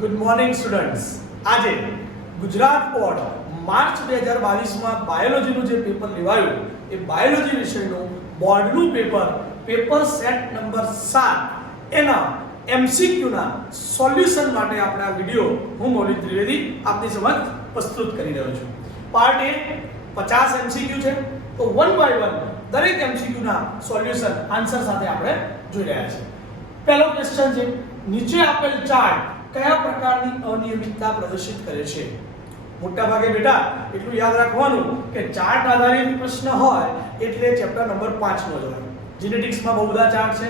Good morning students. આજે Gujarat board March 2022 માં બાયોલોજીનું જે પેપર લેવાયું એ બાયોલોજી વિષયનું બોર્ડનું પેપર સેટ નંબર 7 એના MCQ ના સોલ્યુશન માટે આપણે આ વિડિયો હું મૌલિક ત્રિવેદી આપની સમક્ષ પ્રસ્તુત કરી રહ્યો છું. પાર્ટ A 50 MCQ છે, તો વન બાય વન દરેક MCQ ના સોલ્યુશન આન્સર સાથે આપણે જોઈ રહ્યા છીએ. પહેલો ક્વેશ્ચન છે, નીચે આપેલ ચાર્ટ કયા પ્રકારની અનિયમિતતા પ્રદર્શિત કરે છે? મોટા ભાગે બેટા એટલું યાદ રાખવાનું કે ચાર્ટ આધારિત પ્રશ્ન હોય એટલે ચેપ્ટર નંબર 5 નો જ હોય. જીનેટિક્સમાં બહુ બધા ચાર્ટ છે.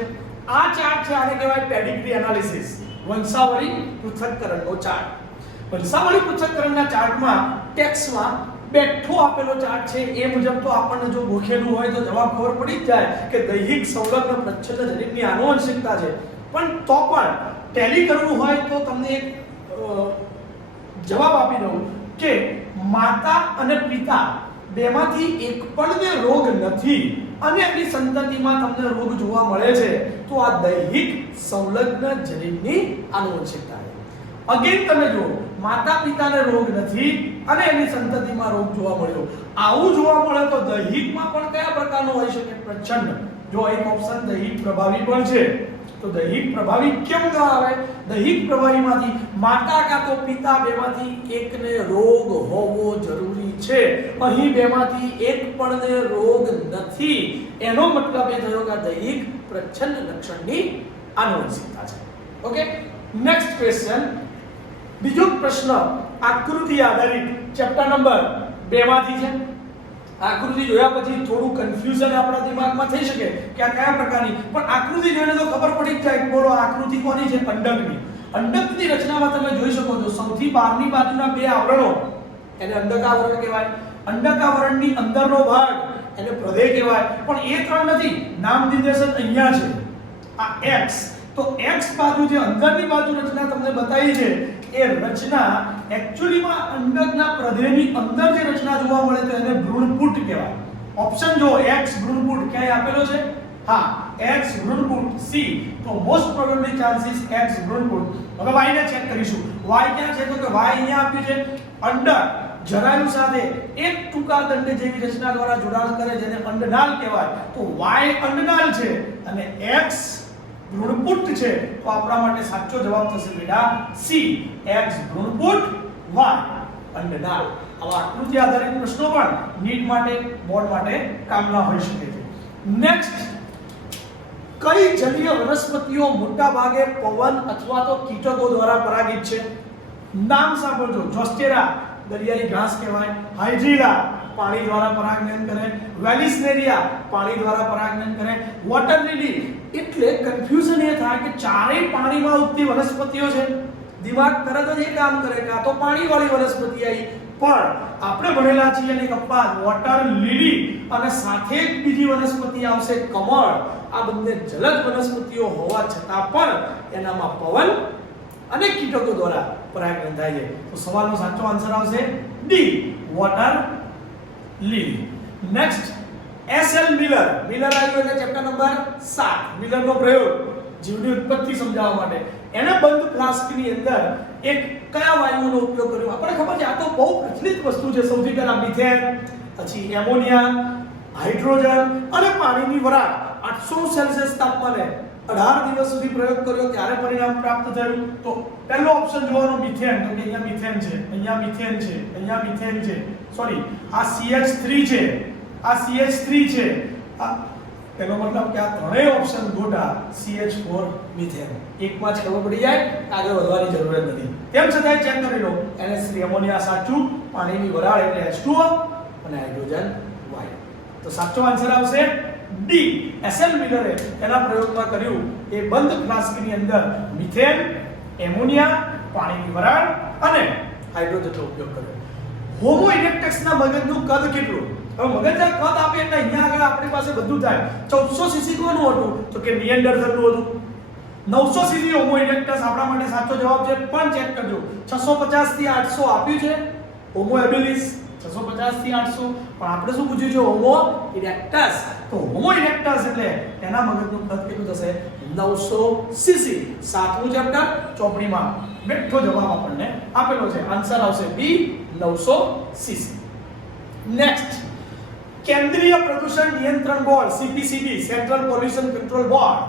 આ ચાર્ટ છે, આને કહેવાય પેડિગ્રી એનાલિસિસ, વંશાવળી પૃથ્થકરણનો ચાર્ટ. વંશાવળી પૃથ્થકરણના ચાર્ટમાં ટેક્સ્ટમાં બેઠો આપેલો ચાર્ટ છે, એ મુજબ તો આપણને જો ગોખેલું હોય તો જવાબ ખબર પડી જ જાય કે દૈહિક સંલગ્ન પ્રચ્છન્ન જનીનની આનુવંશિકતા છે. પણ તો પણ ટેલી કરવું હોય તો તમને એક જવાબ આપી દઉં કે માતા અને પિતા બેમાંથી એક પણને રોગ નથી અને એની સંતતિમાં તમને રોગ જોવા મળે છે, તો આ દૈહિક સંલગ્ન જનીનની આનુવંશિકતા છે. અગેન તમે જુઓ, માતા પિતાને રોગ નથી અને એની સંતતિમાં રોગ જોવા મળ્યો. આવું જોવા મળે તો દૈહિકમાં પણ કયા પ્રકારનો હોઈ શકે? પ્રચ્છન્ન. જો એક ઓપ્શન દૈહિક પ્રભાવી પણ છે, તો દૈહિક પ્રભાવી કેમ ન આવે? દૈહિક પ્રભાવીમાંથી માતા કાં તો પિતા બેમાંથી એકને રોગ હોવો જરૂરી છે. અહીં બેમાંથી એક પણને રોગ નથી, એનો મતલબ એ થયો કે દૈહિક પ્રચ્છન્ન લક્ષણની આનુવંશિકતા છે. Okay, next question. બીજો પ્રશ્ન આકૃતિ આધારિત ચેપ્ટર નંબર 2 માંથી છે. આકૃતિ જોયા પછી થોડું કન્ફ્યુઝન આપણા દિમાગમાં થઈ શકે કે આ કયા પ્રકારની, પણ આકૃતિ જોઈને તો ખબર પડી જ જાય કે બોલો આકૃતિ કોની છે? અંડકની. અંડકની રચનામાં તમે જોઈ શકો છો સૌથી બહારની બાજુના બે આવરણો એને અંડકાવરણ કહેવાય. અંડકાવરણની અંદરનો ભાગ એને પ્રદેહ કહેવાય. પણ એ ત્રણ નથી, નામ નિર્દેશન અહીંયા છે, આ x. તો x બાજુ જે અંદરની બાજુ રચના તમને બતાવી છે એ રચના એક્ચ્યુઅલીમાં અંડકના પ્રદેહની અંદર જે રચના જોવા મળે તો એને ભ્રૂણપુટ કહેવાય. ઓપ્શન જો x ભ્રૂણપુટ ક્યાંય આપેલો છે? હા, x ભ્રૂણપુટ C. તો મોસ્ટ પ્રોબેબલી ચાન્સીસ x ભ્રૂણપુટ. હવે y ને ચેક કરીશું. y ક્યાં છે? તો કે y અહીંયા આપ્યું છે. અંડક જરાયુ સાથે એક ટૂંકા દંડ જેવી રચના દ્વારા જોડાણ કરે જેને અંડનાળ કહેવાય. તો y અંડનાળ છે અને x ભ્રૂણપુટ છે, તો આપણા માટે સાચો જવાબ થશે બેટા C, x ભ્રૂણપુટ, y અંડનાળ. આવા આકૃતિ આધારિત પ્રશ્નો પણ નીટ માટે, બોર્ડ માટે કામના હોઈ શકે છે. નેક્સ્ટ, કઈ જલીય વનસ્પતિઓ મોટા ભાગે પવન અથવા તો કીટકો દ્વારા પરાગિત છે? નામ સાંભળજો. જોસ્ટેરા દરિયાઈ ઘાસ કહેવાય, હાઇડ્રીલા પાણી દ્વારા પરાગનયન કરે, વેલિસનેરિયા પાણી દ્વારા પરાગનયન કરે, વોટર લીલી. એટલે કન્ફ્યુઝન એ થાય કે ચારેય પાણીમાં ઉગતી વનસ્પતિઓ છે. દિમાગ તરત જ એ કામ કરે કે આ તો પાણીવાળી વનસ્પતિ આવી, પણ આપણે ભણેલા છીએ અને કપાસ, વોટર લીલી અને સાથે એક બીજી વનસ્પતિ આવશે કમળ. આ બંને જલદ વનસ્પતિઓ હોવા છતાં પણ એનામાં પવન અને કીટકો દ્વારા પરાગનયન થાય છે. તો સવાલનો સાચો આન્સર આવશે D, water lily. Next, SL Miller. Miller આવ્યો એટલે ચેપ્ટર નંબર 7, મિલરનો પ્રયોગ જીવની ઉત્પત્તિ સમજાવવા માટે. એને બંધ ફ્લાસ્કની અંદર એક કયા વાયુનો ઉપયોગ કર્યો? આપણને ખબર છે આ તો બહુ પ્રચલિત વસ્તુ છે. સૌથી પહેલા મિથેન, પછી એમોનિયા, હાઇડ્રોજન અને પાણીની વરાળ. 800 સેલ્સિયસ તાપમાને 18 દિવસ સુધી પ્રયોગ કર્યો, ત્યારે પરિણામ પ્રાપ્ત થયું. તો પહેલો ઓપ્શન જોવાનો મિથેન. તો કે અહીંયા મિથેન છે, અહીંયા મિથેન છે, અહીંયા મિથેન છે. સોરી, આ CH3 છે, આ CH3 છે. એનો મતલબ કે આ ત્રણેય ઓપ્શન ખોટા. CH4 methane. એકમાં જ ખબર પડી જાય, આગળ વધવાની જરૂર નથી. તેમ છતાં ચેક કરી લો. NH3 એમોનિયા સાચું, પાણીની વરાળ એટલે H2O અને હાઇડ્રોજન Y. તો સાચો આન્સર આવશે ડી. એસએલ મિલરે એના પ્રયોગમાં કર્યું એ બંધ ફ્લાસ્કની અંદર મિથેન, એમોનિયા, પાણીની વરાળ અને હાઇડ્રોજનનો ઉપયોગ કર્યો. હોમો ઇરેક્ટસના મગજનું કદ કેટલું? હવે મગજના કદ આપે એટલે અહીંયા આગળ આપણી પાસે બધું થાય. 1400 સીસી કોનું હતું? તો કે નિએન્ડરથલનું હતું. 900 સીસી હોમો ઇરેક્ટસ આપણા માટે સાચો જવાબ છે, પણ ચેક કરજો 650 થી 800 આપ્યું છે હોમો હેબિલિસ. 650 થી 800. પણ આપણે શું પૂછ્યું છે? હોમો ઇરેક્ટસ. તો હોમો ઇરેક્ટસ એટલે એના મગજનું કદ કેટલું થશે? 900 સીસી. સાતમું ચેપ્ટર ચોપડીમાં બેઠો જવાબ આપણને આપેલો છે. આન્સર આવશે બી 900 સીસી. નેક્સ્ટ, કેન્દ્રીય પ્રદૂષણ નિયંત્રણ board CPCB, central pollution control board,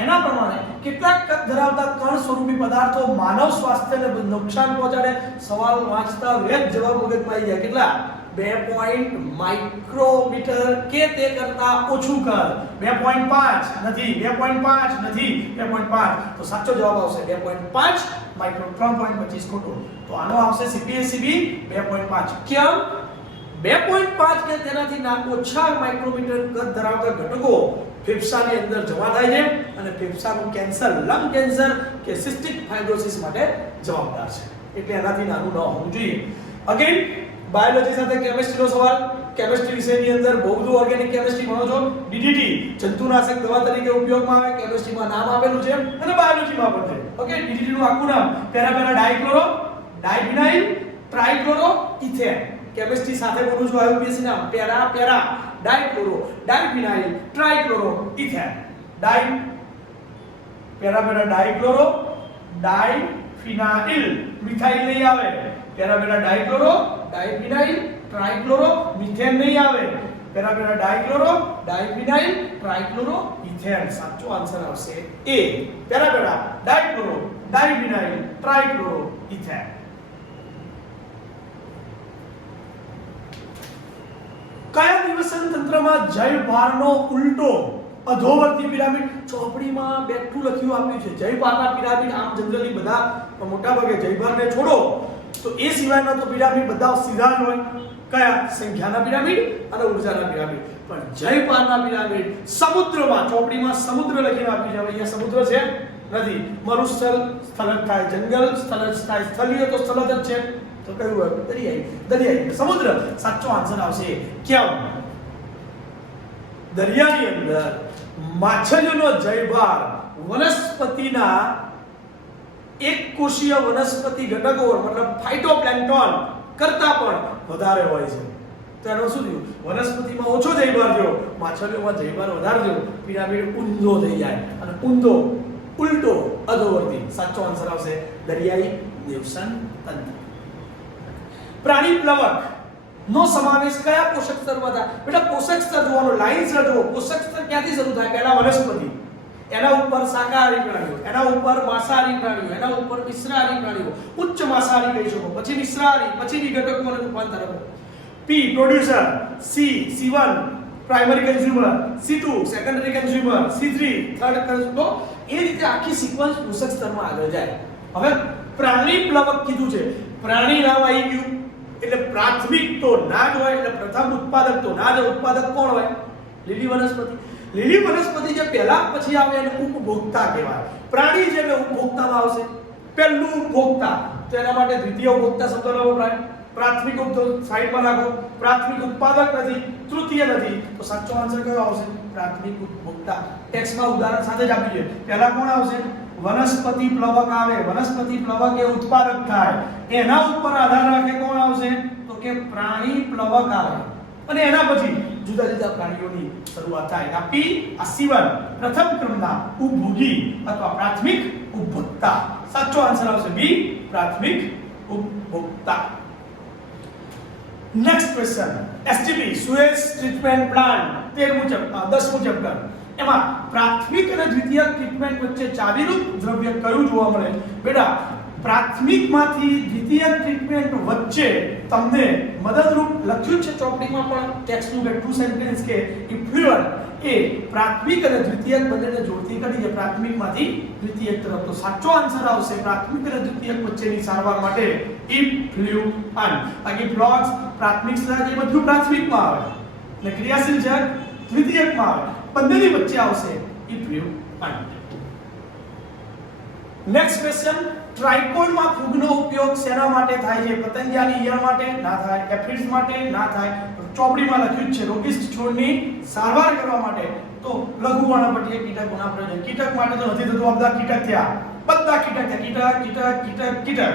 એના પ્રમાણે કેટલાક કદ ધરાવતા કણ સ્વરૂપી પદાર્થો માનવ સ્વાસ્થ્યને નુકસાન પહોંચાડે? સવાલ વાંચતા વેદ જવાબ મગજમાં આવી જાય. કેટલા? 2 માઇક્રોમીટર કે તે કરતા ઓછું કદ. 2.5 નથી, 2.5 નથી, 2.5. તો સાચો જવાબ આવશે 2.5 માઇક્રો. 3.25 ખોટું. તો આનો આવશે સીપીએસીબી 2.5. કેમ? 2.5 કે તેનાથી ઓછા માઇક્રોમીટર કદ ધરાવતા ઘટકો ફેફસાની અંદર જમા થાય છે અને ફેફસાનું કેન્સર, લંગ કેન્સર કે સિસ્ટિક ફાઇબ્રોસિસ માટે જવાબદાર છે. એટલે એનાથી નાનું ન હોવું જોઈએ. અગેન બાયોલોજી સાથે કેમિસ્ટ્રીનો સવાલ. કેમિસ્ટ્રી વિષયની અંદર બહુ બધું ઓર્ગેનિક કેમિસ્ટ્રી ભણો છો. ડીડીટી જંતુનાશક દવા તરીકે ઉપયોગમાં આવે, કેમિસ્ટ્રીમાં નામ આપેલું છે અને બાયોલોજીમાં પણ છે. ઓકે, ડીડીટી નું આખું નામ para dichloro diphenyl trichloro ethane. Chemistry સાથે બોલું છું, આયુપીએસસી નામ para dichloro diphenyl trichloro ethane. Para dichloro diphenyl, methyl નહીં આવે. Para dichloro diphenyl trichloro methane નહીં આવે. Para dichloro diphenyl trichloro ethane. સાચો આન્સર આવશે A. Para dichloro diphenyl trichloro ethane. કયા નિવસન તંત્રમાં જયભારનો ઉલટો અધોવર્તી પિરામિડ? ચોપડીમાં બેઠું લખ્યું આપ્યું છે જયભારના પિરામિડ. આમ જનરલી બધા મોટા ભાગે જયભારને છોડો તો એ સિવાયના તો પિરામિડ બધા સીધા જ હોય. કયા? સંખ્યાના પિરામિડ અને ઊર્જાના પિરામિડ. પણ જયભારના પિરામિડ સમુદ્રમાં, ચોપડીમાં સમુદ્ર લખીને આપ્યું છે. અહીંયા સમુદ્ર છે નથી. મરુસ્થળ સ્થળજ થાય, જંગલ સ્થળજ થાય, સ્થળીય તો સ્થળજ જ છે. તો કયું હોય? દરિયાઈ સમુદ્ર. સાચો આન્સર આવશે. કેમ? દરિયાની અંદર માછલીનો જયભાર વનસ્પતિના એક કોષીય વનસ્પતિ ઘટકો મતલબ ફાઇટોપ્લેન્ક્ટન કરતા પણ વધારે હોય છે. તો એનો શું થયું? વનસ્પતિમાં ઓછો જયભાર થયો, માછલીઓમાં જયભાર વધારે થયો. પિરામિડ ઊંધો થઈ જાય અને ઊંધો ઉલટો અધોવર્તી. સાચો આન્સર આવશે દરિયાઈ નિવસન તંત્ર. પ્રાણી પ્લવક નો સમાવેશ કયા પોષક સ્તરમાં થાય? બેટા પોષક સ્તર જોવાનો, લાઈન સ્તર જોવો. પોષક સ્તર ક્યાંથી શરૂ થાય? પહેલા વનસ્પતિ, એના ઉપર શાકાહારી પ્રાણીઓ, એના ઉપર માંસાહારી પ્રાણીઓ, એના ઉપર મિશ્રાહારી પ્રાણીઓ. ઉચ્ચ માંસાહારી કહી શકો, પછી મિશ્રાહારી, પછી વિઘટકો અને રૂપાંતરકો. P producer, C C1 primary consumer, C2 secondary consumer, C3 third consumer. એ રીતે આખી સિક્વન્સ પોષક સ્તરમાં આગળ જાય. હવે પ્રાણી પ્લવક કીધું છે, પ્રાણી નામ આવી ગયું એટલે પ્રાથમિક તો ના જ હોય, એટલે પ્રથમ ઉત્પાદક તો ના જ. ઉત્પાદક કોણ હોય? લીલી વનસ્પતિ. લીલી વનસ્પતિ જે પહેલા પછી આવે એને ઉપભોક્તા કહેવાય. પ્રાણી છે એટલે ઉપભોક્તામાં આવશે. પહેલું ઉપભોક્તા, તો એના માટે દ્વિતીય ઉપભોક્તા શબ્દ ન વપરાય. પ્રાથમિક ઉપભોક્તા સાઈડમાં રાખો. પ્રાથમિક ઉત્પાદક નથી, તૃતીય નથી. તો સાચો આન્સર કયો આવશે? પ્રાથમિક ઉપભોક્તા. ટેક્સ્ટમાં ઉદાહરણ સાથે જ આપ્યું છે. પહેલા કોણ આવશે? વનસ્પતિ પ્લવક આવે. વનસ્પતિ પ્લવક એ ઉત્પાદક થાય, એના ઉપર આધાર રાખે કોણ આવશે? તો કે પ્રાણી પ્લવક આવે. અને એના પછી જુદા જુદા પ્રાણીઓની શરૂઆત થાય. આ પી આ C1 પ્રથમ ક્રમના ઉપભોગી અથવા પ્રાથમિક ઉપભોક્તા. સાચો આન્સર આવશે બી પ્રાથમિક ઉપભોક્તા. Next question, STP sewage treatment plant 10મું ચેપ્ટર. એમાં પ્રાથમિક અને દ્વિતીયક ટ્રીટમેન્ટ વચ્ચે ચાવીરૂપ દ્રવ્ય કયું જોવા મળે? બેટા પ્રાથમિકમાંથી દ્વિતીયક ટ્રીટમેન્ટ વચ્ચે તમને મદદરૂપ લખ્યું છે ચોપડીમાં પણ ટેક્સ્ટનું બેઠું સેન્ટેન્સ કે ઇફ્લુઅન્ટ એ પ્રાથમિક અને દ્વિતીયક બંનેને જોડતી કરી છે પ્રાથમિકમાંથી દ્વિતીયક તરફ. તો સાચો આન્સર આવશે પ્રાથમિક અને દ્વિતીયક વચ્ચેની સારવાર માટે ઇફ્લુઅન્ટ. બાકી બ્લોક્સ પ્રાથમિક સ્તર એ બધું પ્રાથમિકમાં આવે અને ક્રિયાશીલ છે દ્વિતીયકમાં આવે. બંનેની વચ્ચે આવશે ઇફ્લુઅન્ટ. નેક્સ્ટ ક્વેશ્ચન, ટ્રાઇકોડમાં ફૂગનો ઉપયોગ શેના માટે થાય છે? પતંગિયાની ઈયળ માટે ના થાય, એફિડ્સ માટે ના થાય. ચોપડીમાં લખ્યું છે રોગિષ્ટ છોડની સારવાર કરવા માટે. તો લઘુ વર્ણપટીય કીટકોના પ્રયોજન. કીટક માટે તો નથી થતું. આ બધા કીટક થયા, બધા કીટક થયા. કીટક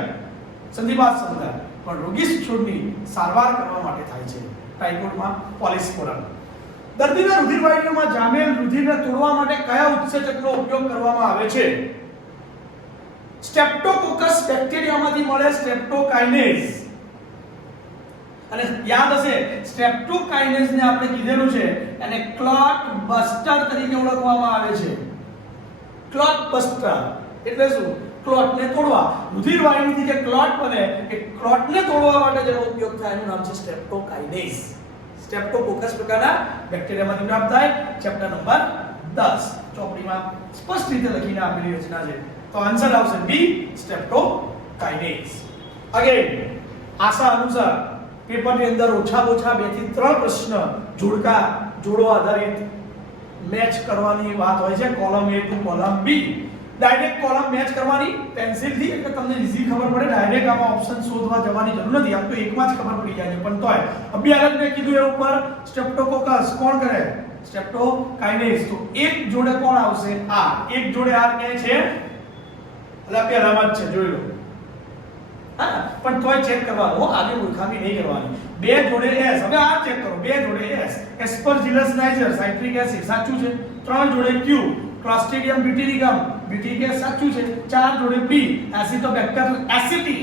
સંધિપાત સમુદાય. પણ રોગી છોડની સારવાર કરવા માટે થાય છે. ટ્રાઇકોડમાં પોલિસ્પોરમ. દર્દીના રુધિરવાહિનીમાં જામેલ રુધિરને તોડવા માટે કયા ઉત્સેચકનો ઉપયોગ કરવામાં આવે છે? સ્ટ્રેપ્ટોકોકસ બેક્ટેરિયામાંથી મળે સ્ટ્રેપ્ટોકાઇનેઝ. અને યાદ હશે સ્ટ્રેપ્ટોકાઇનેઝ ને આપણે કીધેલું છે અને ક્લોટ બસ્ટર તરીકે ઓળખવામાં આવે છે. ક્લોટ બસ્ટર એટલે શું? ક્લોટને તોડવા. રુધિરવાહિનીથી જે ક્લોટ બને એ ક્લોટને તોડવા માટે જેનો ઉપયોગ થાય એનું નામ છે સ્ટ્રેપ્ટોકાઇનેઝ. સ્ટ્રેપ્ટોકોકસ પ્રકારના બેક્ટેરિયામાંથી પ્રાપ્ત થાય. ચેપ્ટર નંબર 10 ચોપડીમાં સ્પષ્ટ રીતે લખીને આપેલી રચના છે. તો આન્સર આવશે બી સ્ટ્રેપ્ટોકાઇનેઝ. અગેન આશા અનુસાર પેપરની અંદર ઓછા 2 થી 3 પ્રશ્ન જોડો આધારિત મેચ કરવાની વાત હોય છે. Column A to column B. Direct column match કરવાની પેન્સિલથી એટલે તમને ઈઝી ખબર પડે. ડાયરેક્ટ આમાં ઓપ્શન શોધવા જવાની જરૂર નથી. આમ તો એકમાં જ ખબર પડી જાય છે પણ તોય અભ્યારક મેં કીધું એ ઉપર સ્ટ્રેપ્ટોકોકસ કોણ કરે? સ્ટ્રેપ્ટોકાઇનેઝ. તો એક જોડે કોણ આવશે? આ એક જોડે આ ક્યાં છે? એટલે અભ્યારક જ છે, જોઈ લો. હા, પણ તોય ચેક કરવાનું, આગે મૂર્ખામી નહીં કરવાની. 2 જોડે S. હવે આ ચેક કરો. 2 જોડે S. એસ્પરજીલસ નાઇજર સાઇટ્રિક એસિડ સાચું છે. 3 જોડે Q ક્લોસ્ટ્રીડિયમ બ્યુટીરિકમ બ્યુટીરિક એસિડ સાચું છે. 4 જોડે P acetobacter acetic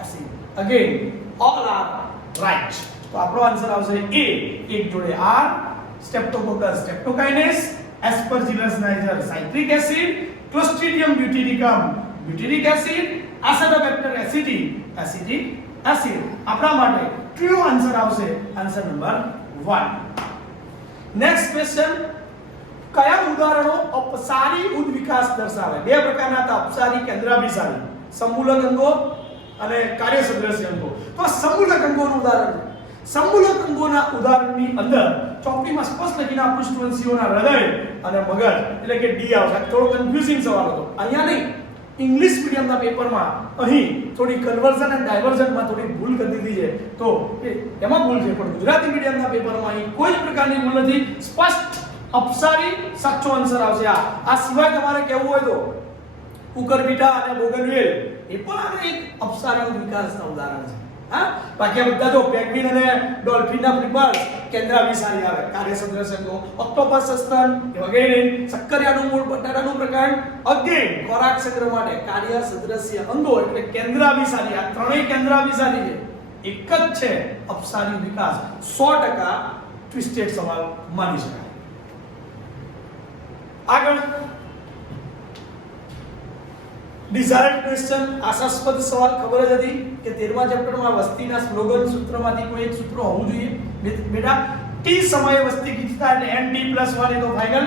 acid. Again all right રાઈટ. તો આપણો આન્સર આવશે A. એક જોડે R streptococcus streptokinase, aspergillus niger citric acid, clostridium butyricum butyric acid, acetobacter acetic acid. આપણા માટે કયો આન્સર આવશે? Answer number 1. Next question. કયા ઉદાહરણો અપસારી ઉદ્વિકાસ દર્શાવે? 2 પ્રકારના હતા, અપસારી કેન્દ્રાભિસારી. સમૂલક અંગો અને કાર્યસદૃશ્ય અંગો. તો સમૂલક અંગોનું ઉદાહરણ. સમૂલક અંગોના ઉદાહરણની અંદર ચોપડીમાં સ્પષ્ટ લખીને આપણું સ્ટુડન્ટ્સીઓના હૃદય અને મગજ એટલે કે ડી આવશે. થોડો કન્ફ્યુઝિંગ સવાલ હતો. અહીંયા નહીં, ઇંગ્લિશ મીડિયમના પેપરમાં અહીં થોડી કન્વર્ઝન અને ડાયવર્ઝનમાં થોડી ભૂલ કરી દીધી છે. તો એમાં ભૂલ છે, પણ ગુજરાતી મીડિયમના પેપરમાં અહીં કોઈ જ પ્રકારની ભૂલ નથી. સ્પષ્ટ અપસારી સાચો આન્સર આવશે. આ સિવાય તમારે કહેવું હોય તો કુકરબીટા અને બોગનવેલ એ પણ આપણે એક અપસારી વિકાસના ઉદાહરણ છે. હા, બાકી બધા જો પેંગ્વિન અને ડોલ્ફિનના પ્રિપલ્સ કેન્દ્રાભિસારી આવે. કાર્યસદૃશ્ય અંગો ઓક્ટોપસ સસ્તન વગેરે. શક્કરિયાનું મૂળ બટાટાનું પ્રકાંડ અગેન ખોરાક સંગ્રહ માટે કાર્યસદૃશ્ય અંગો એટલે કેન્દ્રાભિસારી. આ ત્રણેય કેન્દ્રાભિસારી છે. એક જ છે અપસારી વિકાસ. 100% ટ્વિસ્ટેડ સવાલ માની શકાય. આગળ ડિઝાયર્ડ ક્વેશ્ચન. આશાસ્પદ સવાલ. ખબર જ હતી કે 13મા ચેપ્ટરમાં વસ્તીના સ્લોગન સૂત્રમાંથી કોઈ એક સૂત્ર હોવું જોઈએ. બેટા ટી સમયે વસ્તી ગીચતા એટલે nt+1 એ તો ફાઇનલ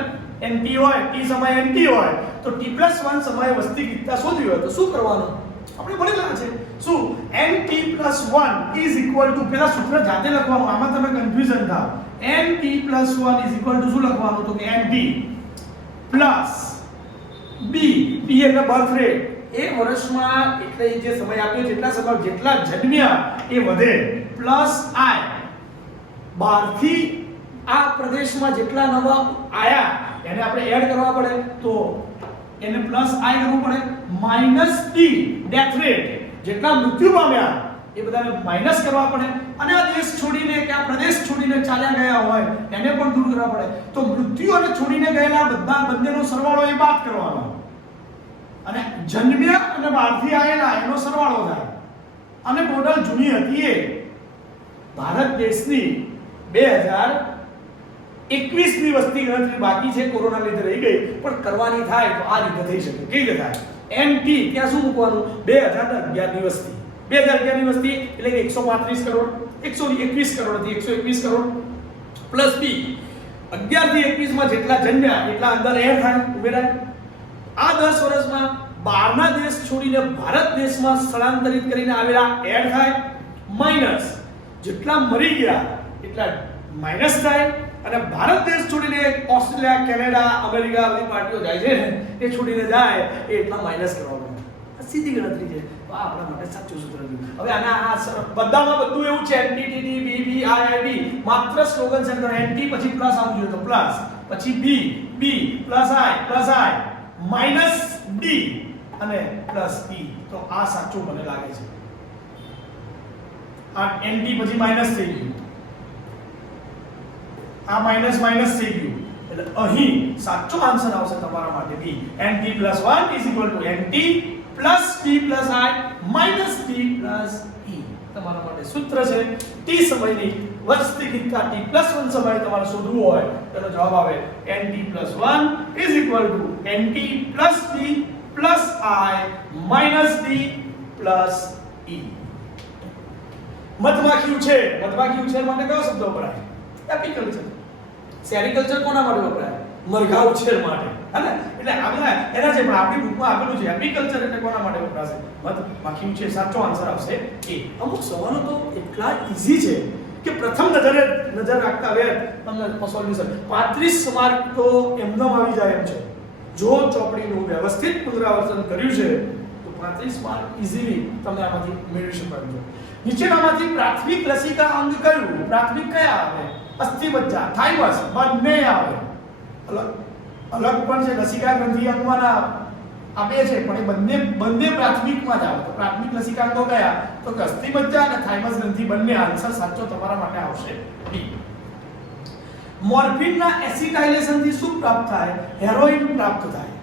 nt હોય. ટી સમયે nt હોય તો t+1 સમયે વસ્તી ગીચતા શોધવી હોય તો શું કરવાનું? આપણે ભણેલા છે. શું? nt+1 પેલા સૂત્ર જાતે લખવાનું. આમાં તમે કન્ફ્યુઝન થાવ. nt+1 શું લખવાનું? તો કે nt પ્લસ b. b એટલે બર્થ રેટ. એ વર્ષમાં એટલે જે સમય આપ્યો જેટલા સમય જેટલા જન્મ્યા એ વધે પ્લસ i. બહારથી આ પ્રદેશમાં જેટલા નવા આયા એને આપણે એડ કરવા પડે તો એને પ્લસ i કરવું પડે. Minus d death rate. જેટલા મૃત્યુ પામ્યા એ બધાને માઈનસ કરવા પડે. અને આ દેશ છોડીને કે આ પ્રદેશ છોડીને ચાલ્યા ગયા હોય એને પણ દૂર કરવા પડે. તો મૃત્યુ અને છોડીને ગયેલા બંનેનો સરવાળો એ બાદ કરવાનો અને જન્મ્યા અને બહારથી આવેલા એનો સરવાળો થાય. અને ટોટલ જૂની હતી એ ભારત દેશની 2021 ની વસ્તી ગણતરી બાકી છે, કોરોના લીધે રહી ગઈ, પણ કરવાની થાય તો આ રીતે થઈ શકે. કેવી રીતે થાય? nt ત્યાં શું મૂકવાનું? 2011 ની વસ્તી. 2011 ની વસ્તી એટલે કે 135 કરોડ 121 કરોડ હતી 121 કરોડ પ્લસ b 11 થી 21 માં જેટલા જન્મ્યા એટલા અંદર એડ થાય, ઉમેરાય. આ 10 વર્ષમાં બહારના દેશ છોડીને ભારત દેશમાં સ્થળાંતરિત કરીને આવેલા એડ થાય, માઈનસ જેટલા મરી ગયા એટલા માઈનસ થાય. અને ભારત દેશ છોડીને ઓસ્ટ્રેલિયા, કેનેડા, અમેરિકા બધી પાર્ટીઓ જાય છે એ છોડીને જાય એ એટલા માઈનસ કરવાનું. આ સીધી ગણતરી છે. તો આ આપણા માટે સાચું સૂત્ર છે. હવે આના આ બધામાં બધું એવું છે NTTT BBIIB માત્ર સ્લોગન છે. NT પછી પ્લસ આવવું જોઈએ તો પ્લસ, પછી B plus I minus D અને પ્લસ E. તો આ સાચું મને લાગે છે. આ nt પછી માઈનસ થઈ ગયું, આ માઈનસ માઈનસ થઈ ગયું, એટલે અહીં સાચો આન્સર આવશે તમારા માટે b. nt + 1 = nt + p + i - p + e. તમારા માટે સૂત્ર છે t સમયની વધતી ગીતતા t + 1 સમયે તમારે શોધવું હોય તેનો જવાબ આવે nt + 1 = nt + p + i - p + e. મધમાખી ઉછેર, મધમાખી ઉછેર માટે કયો શબ્દ વપરાય? એપીકલ્ચર. સેરિકલ્ચર કોના માટે વપરાય? મરઘા ઉછેર માટે, હે ને? એટલે આ બધા એના છે, પણ આપણી બુકમાં આપેલું છે એપીકલ્ચર એટલે કોના માટે વપરાશે? મધમાખી ઉછેર. સાચો આન્સર આવશે એ. અમુક સવાલો તો એટલા ઈઝી છે કે પ્રથમ નજર રાખતા વેર તમને સોલ્યુશન 35 માર્ક તો એમનેમ આવી જાય એમ છે. જો ચોપડીનું વ્યવસ્થિત પુનરાવર્તન કર્યું છે તો 35 માર્ક ઈઝીલી તમે આમાંથી મેળવી શકો છો. નીચેનામાંથી પ્રાથમિક લસિકા અંગ કયું? પ્રાથમિક કયા આવે? અસ્થિમજ્જા, થાઇમસ, બંને આવે. અલગ પણ છે, લસિકા ગ્રંથિ અંગમાં આપે છે, પણ એ બંને પ્રાથમિકમાં જ આવે. તો પ્રાથમિક લસિકાંગો કયા? તો કે અસ્થિમજ્જા અને થાઇમસ ગ્રંથિ બંને. આન્સર સાચો તમારા માટે આવશે બી. મોર્ફિનના એસિટાઇલેશન થી શું પ્રાપ્ત થાય? હેરોઇન પ્રાપ્ત થાય.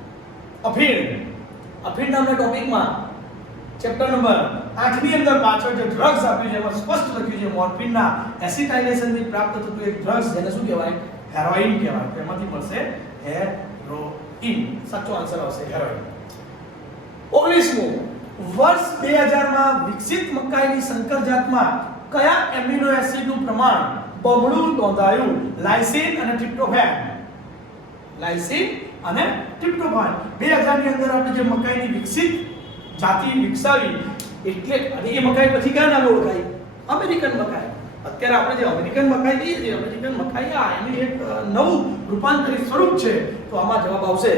અફીણ નામના ટોપિકમાં ચેપ્ટર નંબર 8 ની અંદર પાછળ જે ડ્રગ્સ આપ્યું છે એમાં સ્પષ્ટ લખ્યું છે મોર્ફિનના એસિટાઇલેશન થી પ્રાપ્ત થતું એક ડ્રગ્સ જેને શું કહેવાય? હેરોઇન કહેવાય. તેમાંથી મળશે હેરોઇન. સાચો આન્સર આવશે હેરોઇન. 19મું, વર્ષ 2000 માં વિકસિત મકાઈની સંકર જાતમાં કયા એમિનો એસિડનું પ્રમાણ બમણું નોંધાયું? લાઇસિન અને ટ્રિપ્ટોફેન. લાઇસિન અને ટ્રિપ્ટોફાન 2000 ની અંદર આપણે જે મકાઈની વિકસિત જાતિ વિકસાવી એટલે, અને એ મકાઈ પછી ક્યાં નામે ઓળખાય? અમેરિકન મકાઈ. અત્યારે આપણે જે અમેરિકન મકાઈ કહીએ છીએ, અમેરિકન મકાઈ એનું એક નવું રૂપાંતરિત સ્વરૂપ છે. તો આમાં જવાબ આવશે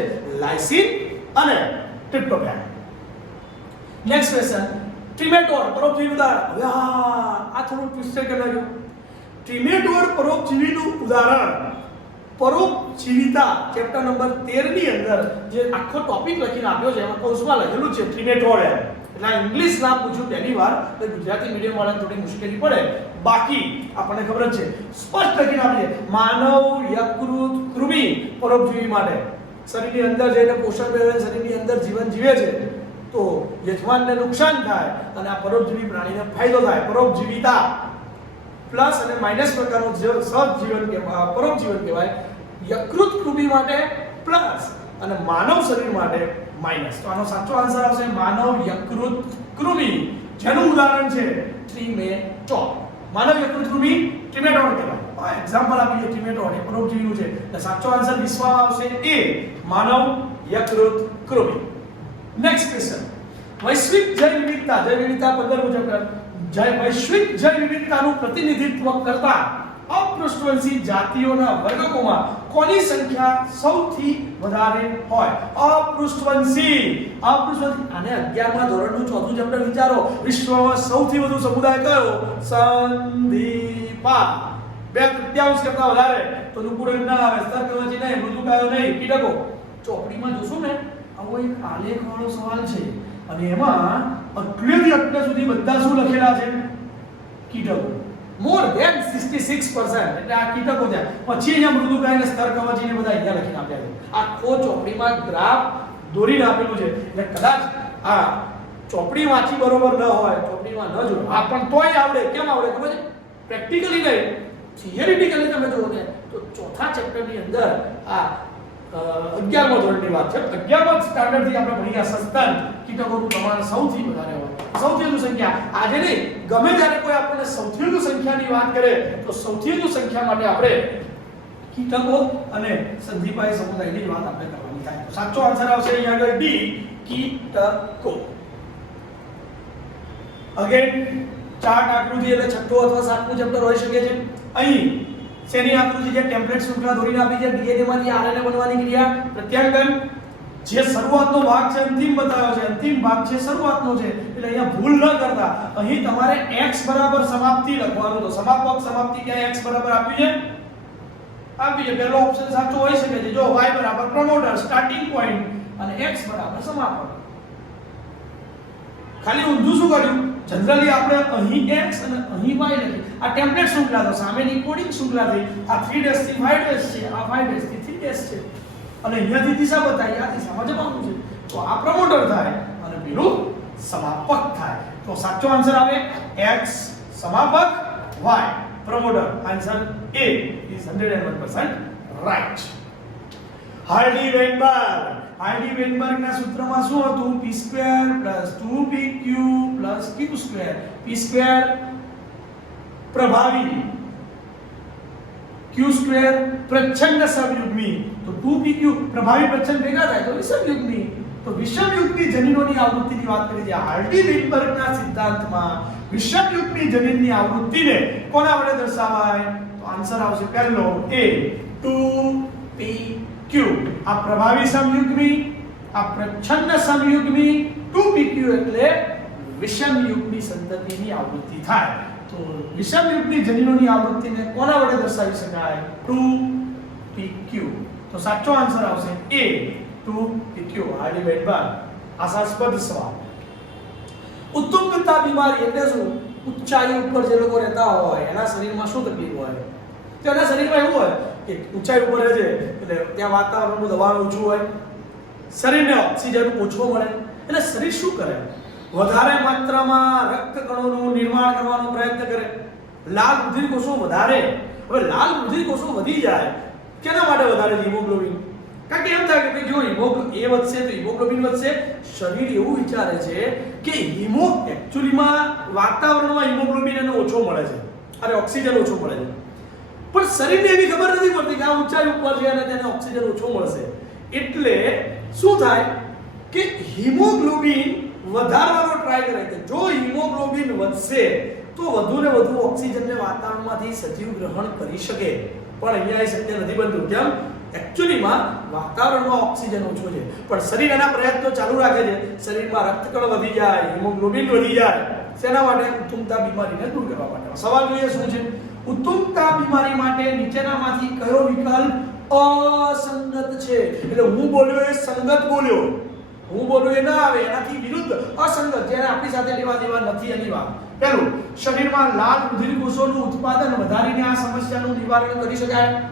લાઇસિન અને ટ્રિપ્ટોફેન. નેક્સ્ટ ક્વેશ્ચન, ટ્રિમેટોડ પરોપજીવી ઉદાહરણ. હવે આ થોડું ટ્વિસ્ટેડ કરાયું. ટ્રિમેટોડ પરોપજીવીનું ઉદાહરણ પરોપજીવિતા ચેપ્ટર નંબર 13 ની અંદર જે આખો ટોપિક લખીને આપ્યો છે એમાં કૌંસમાં લખેલું છે ટ્રિમેટોડ. એટલે ઇંગ્લિશ નામ પૂછ્યું પહેલી વાર તો ગુજરાતી મીડિયમ વાળાને થોડી મુશ્કેલી પડે. બાકી આપણને ખબર જ છે, સ્પષ્ટ લખીને આપીએ માનવ, યકૃત, કૃમિ પરોપજીવી માટે શરીરની અંદર જઈને પોષણ મેળવે, શરીરની અંદર જીવન જીવે છે તો યજમાનને નુકસાન થાય અને આ પરોપજીવી પ્રાણીને ફાયદો થાય. પરોપજીવિતા પ્લસ અને માઈનસ પ્રકારનું સહજીવન કહેવાય, પરોપજીવન કહેવાય. યકૃત કૃમિ માટે પ્લસ અને માનવ શરીર માટે માઈનસ. તો આનો સાચો આન્સર આવશે માનવ, યકૃત, કૃમિ, જેનું ઉદાહરણ છે ટ્રિમેટોડ. માનવ, યકૃત, કૃમિ ટ્રિમેટોડ કહેવાય. એક્ઝામ્પલ આપીએ ટ્રિમેટોડ એ પરોપજીવીનું છે. એટલે સાચો આન્સર વિશ્વમાં આવશે એ માનવ, યકૃત, કૃમિ. નેક્સ્ટ ક્વેશ્ચન, વૈશ્વિક જૈવ વિવિધતા. જૈવ વિવિધતા 15મું ચેપ્ટર. વૈશ્વિક જૈવ વિવિધતાનું પ્રતિનિધિત્વ કરતા અપૃષ્ઠવંશી જાતિઓના વર્ગોમાં કોની સંખ્યા સૌથી વધારે હોય? અપૃષ્ઠવંશી. આને 11મા ધોરણનું 4થું ચેપ્ટર વિચારો. વિશ્વમાં સૌથી વધુ સમુદાય કયો? સંધિપા. 2/3 કરતા વધારે તો નુપુરન ના આવે, સ્તરકવચી નહીં, મૃદુકાયો નહીં, કીટકો. ચોપડીમાં જોશો ને આવો એક આલેખ વાળો સવાલ છે અને એમાં અત્યારથી અત્યાર સુધી બધા શું લખેલા છે? કીટકો. More than 66%. એટલે આ કીટકો છે. પછી અહીંયા મૃદુકાય અને સ્તરકવચીને બધા અહીંયા લખીને આપ્યા છે. આખો ચોપડીમાં ગ્રાફ દોરીને આપેલું છે. એટલે કદાચ આ ચોપડી વાંચી બરોબર ન હોય, ચોપડીમાં ન જોયું, આ પણ તોય આવડે. કેમ આવડે ખબર છે? પ્રેક્ટિકલી નહીં, થિયરિટિકલી તમે જુઓ ને તો ચોથા ચેપ્ટરની અંદર આ 11મા ધોરણની વાત છે. 11મા સ્ટાન્ડર્ડ થી આપણે ભણી ગયા સસ્તન કીટકોનું પ્રમાણ સૌથી વધારે હોય. સૌથી વધુ સંખ્યા આજે નહીં, ગમે ત્યારે કોઈ આપણને સૌથી વધુ સંખ્યાની વાત કરે તો સૌથી વધુ સંખ્યા માટે આપણે કીટકો અને સંધિપાઈ સમુદાયની વાત આપણે કરવાની થાય. સાચો આન્સર આવશે અહીંયા આગળ ડી, કીટકો. અગેન ચાર્ટ આકૃતિ એટલે 6થું અથવા 7મું ચેપ્ટર હોઈ શકે છે. અહીં શેની આકૃતિ છે? ટેમ્પલેટ શૃંખલા દોરીને આપી છે. ડીએનએ માંથી આરએનએ બનવાની ક્રિયા. પ્રત્યાંગન જે શરૂઆતનો ભાગ છે અંતિમ બતાવ્યો છે, અંતિમ ભાગ છે શરૂઆતનો છે. એટલે અહીંયા ભૂલ ન કરતા અહીં તમારે x બરાબર સમાપ્તિ લખવાનું. તો સમાપક સમાપ્તિ ક્યાં x બરાબર આપ્યું છે? આપી છે. પહેલો ઓપ્શન સાચો હોઈ શકે છે. જો y બરાબર પ્રમોટર સ્ટાર્ટિંગ પોઈન્ટ અને x બરાબર સમાપક. ખાલી ઊંધું શું કર્યું? જનરલી આપણે અહીં x અને અહીં y લખી આ ટેમ્પલેટ શૃંખલા તો સામેની કોડિંગ શૃંખલા થઈ આ 3 ડેશ થી 5 ડેશ છે આ 5 ડેશ થી 3 ડેશ છે અને અહીંયાથી દિશા બતાવી આ દિશામાં જવાનું છે તો આ પ્રમોટર થાય અને પેલું સમાપક થાય તો સાચો આન્સર આવે x સમાપક y promoter answer A is 101% right Hardy Weinberg ના સૂત્રમાં શું હતું p² + 2pq + q² p² પ્રભાવી q² પ્રચ્છન્ન સમયુગ્મી તો 2pq પ્રભાવી પ્રચ્છન્ન ભેગા થાય તો વિષમયુગ્મી તો વિષમયુગ્મી જનીનોની આવૃત્તિની વાત કરી છે હાર્ડી વેનબર્ગના સિદ્ધાંતમાં વિષમયુગ્મી જનીનની આવૃત્તિને કોના વડે દર્શાવાય તો આન્સર આવશે પહેલો A 2pq આ પ્રભાવી સમયુગ્મી આ પ્રચ્છન્ન સમયુગ્મી 2pq એટલે વિષમયુગ્મી સંતતિની આવૃત્તિ થાય તો વિષમયુગ્મી જનીનોની આવૃત્તિને કોના વડે દર્શાવી શકાય 2pq તો સાચો આન્સર આવશે A 2pq હાર્ડી વેનબર્ગ આશાસ્પદ સવાલ ઉત્તુંગતા બીમારી એટલે શું ઊંચાઈ ઉપર જે લોકો રહેતા હોય એના શરીરમાં શું તકલીફ હોય તો એના શરીરમાં એવું હોય કે ઊંચાઈ ઉપર રહે છે એટલે ત્યાં વાતાવરણનું દબાણ ઓછું હોય શરીરને ઓક્સિજન ઓછો મળે એટલે શરીર શું કરે વધારે માત્રામાં રક્ત કણોનું નિર્માણ કરવાનો પ્રયત્ન કરે લાલ રુધિર કોષો વધારે હવે લાલ રુધિર કોષો વધી જાય કેના માટે વધારે હિમોગ્લોબિન કારણ કે એમ થાય કે જો હિમોગ્લોબિન એ વધશે તો હિમોગ્લોબિન વધશે શરીર એવું વિચારે છે કે એક્ચ્યુઅલીમાં વાતાવરણમાં હિમોગ્લોબિન એને ઓછો મળે છે અને ઓક્સિજન ઓછો મળે છે પણ શરીરને એવી ખબર નથી પડતી કે આ ઊંચાઈ ઉપર છે અને તેને ઓક્સિજન ઓછો મળશે એટલે શું થાય કે હિમોગ્લોબિન વધારવાનો ટ્રાય કરે કે જો હિમોગ્લોબિન વધશે તો વધુ ને વધુ ઓક્સિજનને વાતાવરણમાંથી સજીવ ગ્રહણ કરી શકે પણ અહીંયા એ શક્ય નથી બનતું કેમ એક્ચ્યુઅલીમાં વાતાવરણમાં ઓક્સિજન ઓછો છે પણ શરીર એના પ્રયત્નો ચાલુ રાખે છે શરીરમાં રક્તકણ વધી જાય હિમોગ્લોબિન વધી જાય શેના માટે ઉત્તુંગતા બીમારીને દૂર કરવા માટે સવાલ જોઈએ શું છે ઉત્તુંગતા બીમારી માટે નીચેનામાંથી કયો વિકલ્પ અસંગત છે એટલે હું બોલ્યો એ સંગત બોલ્યો હું બોલું એ ના આવે એનાથી વિરુદ્ધ અસંગત જેને આપણી સાથે લેવા દેવા નથી એની વાત પહેલું શરીરમાં લાલ રુધિર કોષોનું ઉત્પાદન વધારીને આ સમસ્યાનું નિવારણ કરી શકાય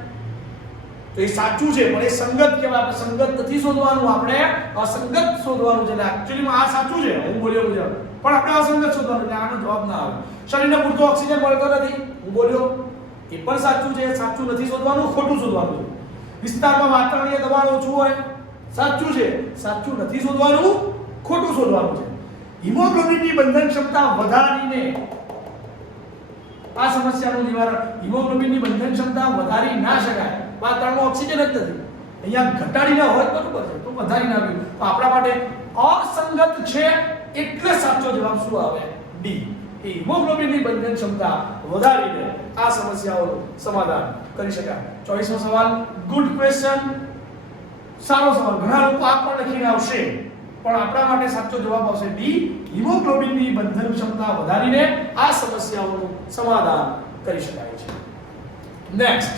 તો એ સાચું છે પણ એ સંગત કહેવાય આપણે સંગત નથી શોધવાનું આપણે અસંગત શોધવાનું છે એટલે એક્ચ્યુઅલીમાં આ સાચું છે હું બોલ્યો મુજબ પણ આપણે અસંગત શોધવાનું એટલે આનો જવાબ ના આવે શરીરને પૂરતો ઓક્સિજન મળતો નથી હું બોલ્યો એ પણ સાચું છે સાચું નથી શોધવાનું ખોટું શોધવાનું છે વિસ્તારમાં વાતાવરણીય દબાણ ઓછું હોય સાચું છે સાચું નથી શોધવાનું ખોટું શોધવાનું છે હિમોગ્લોબિનની બંધન ક્ષમતા વધારીને આ સમસ્યાનું નિવારણ હિમોગ્લોબિનની બંધન ક્ષમતા વધારી ના શકાય વાતાવરણમાં ઓક્સિજન જ નથી અહીંયા ઘટાડી ના હોય બરોબર છે તો વધારી ના આવ્યું તો આપણા માટે અસંગત છે એટલે સાચો જવાબ શું આવે ડી એ હિમોગ્લોબિનની બંધન ક્ષમતા વધારીને આ સમસ્યાઓનું સમાધાન કરી શકાય 24મો સવાલ ગુડ ક્વેશ્ચન સારો સવાલ ઘણા લોકો આ પણ લખીને આવશે પણ આપણા માટે સાચો જવાબ આવશે ડી હિમોગ્લોબિનની બંધન ક્ષમતા વધારીને આ સમસ્યાઓનું સમાધાન કરી શકાય છે નેક્સ્ટ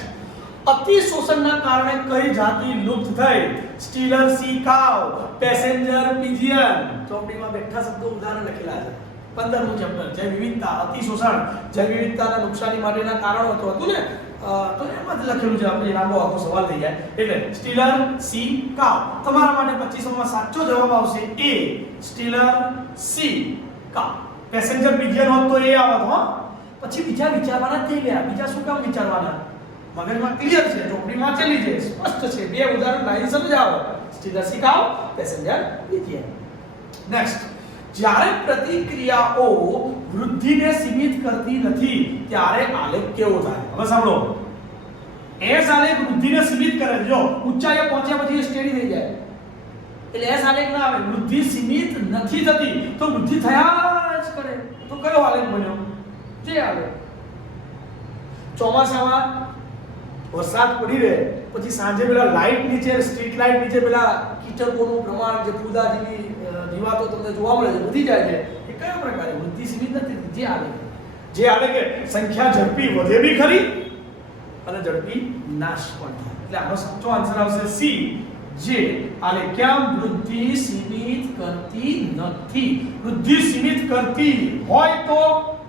અતિશોષણના કારણે કઈ જાતિ લુપ્ત થઈ સ્ટીલર સી કાવ પેસેન્જર પિજિયન ચોપડીમાં બેઠા શબ્દો ઉદાહરણ લખેલા છે 15મું ચેપ્ટર જૈવ વિવિધતા અતિશોષણ જૈવ વિવિધતાના નુકસાની માટેના કારણો તો હતું ને તો એમાં જ લખેલું છે આપણે લાંબો આખો સવાલ થઈ જાય એટલે સ્ટીલર સી કાવ તમારા માટે 25માં સાચો જવાબ આવશે એ સ્ટીલર સી કાવ પેસેન્જર પિજિયન હોત તો એ આવત હો પછી બીજા વિચારવાના થઈ ગયા બીજા શું કામ વિચારવાના મગજમાં ક્લિયર છે ચોપડીમાં વાંચેલી છે સ્પષ્ટ છે બે ઉદાહરણ લાઈન સમજાવો સ્ટીલર સી કાવ પેસેન્જર પિજિયન નેક્સ્ટ જ્યારે પ્રતિક્રિયાઓ વૃદ્ધિને સીમિત કરતી નથી ત્યારે આલેખ કેવો થાય હવે સાંભળો એસ આલેખ વૃદ્ધિને સીમિત કરે જો ઊંચાઈએ પહોંચ્યા પછી સ્ટેડી થઈ જાય એટલે એસ આલેખ ના આવે વૃદ્ધિ સીમિત નથી થતી તો વૃદ્ધિ થયા જ કરે તો કયો આલેખ બન્યો જે આલેખ ચોમાસામાં વરસાદ પડી રહે પછી સાંજે પેલા લાઇટ નીચે સ્ટ્રીટ લાઇટ નીચે પેલા કીચકોનું પ્રમાણ જે ફૂદા જેવી જીવાતો તમને જોવા મળે છે વધી જાય છે એ કયા પ્રકારે વૃદ્ધિ સીમિત નથી જે આવે કે સંખ્યા ઝડપી વધે બી ખરી અને ઝડપી નાશ પણ થાય એટલે આનો સાચો આન્સર આવશે સી જે આલે ક્યાં વૃદ્ધિ સીમિત કરતી નથી. વૃદ્ધિ સીમિત કરતી હોય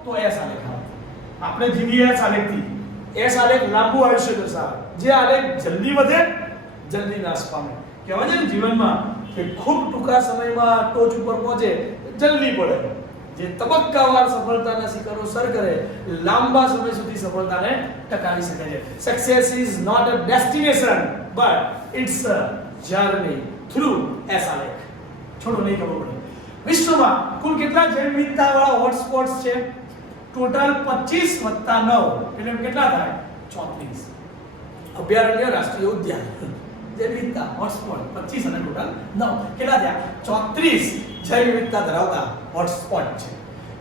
તો એસ આલેખ આવે. આપણે જીવીએ એસ આલેખથી. એસ આલેખ લાંબુ આયુષ્ય દર્શાવે. જે આલેખ જલ્દી વધે જલ્દી નાશ પામે. કહેવાય છે ને જીવનમાં કે ખૂબ ટૂંકા સમયમાં ટોચ ઉપર પહોંચે જલ્દી પડે. જે તબક્કાવાર સફળતાના શિખરો સર કરે લાંબા સમય સુધી સફળતાને ટકાવી શકે છે. Success is not a destination but it's a journey through S Aalekh. છોડો નહીં ખબર પડે. વિશ્વમાં કુલ કેટલા જૈવ વિવિધતાવાળા હોટસ્પોટ્સ છે? ટોટલ 25 વત્તા 9 એટલે કેટલા થાય? 34. અભયારણ્ય, રાષ્ટ્રીય ઉદ્યાન, જૈવ વિવિધતા હોટસ્પોટ 25 અને ટોટલ 9 કેટલા થયા? 34 જૈવ વિવિધતા ધરાવતા હોટસ્પોટ છે.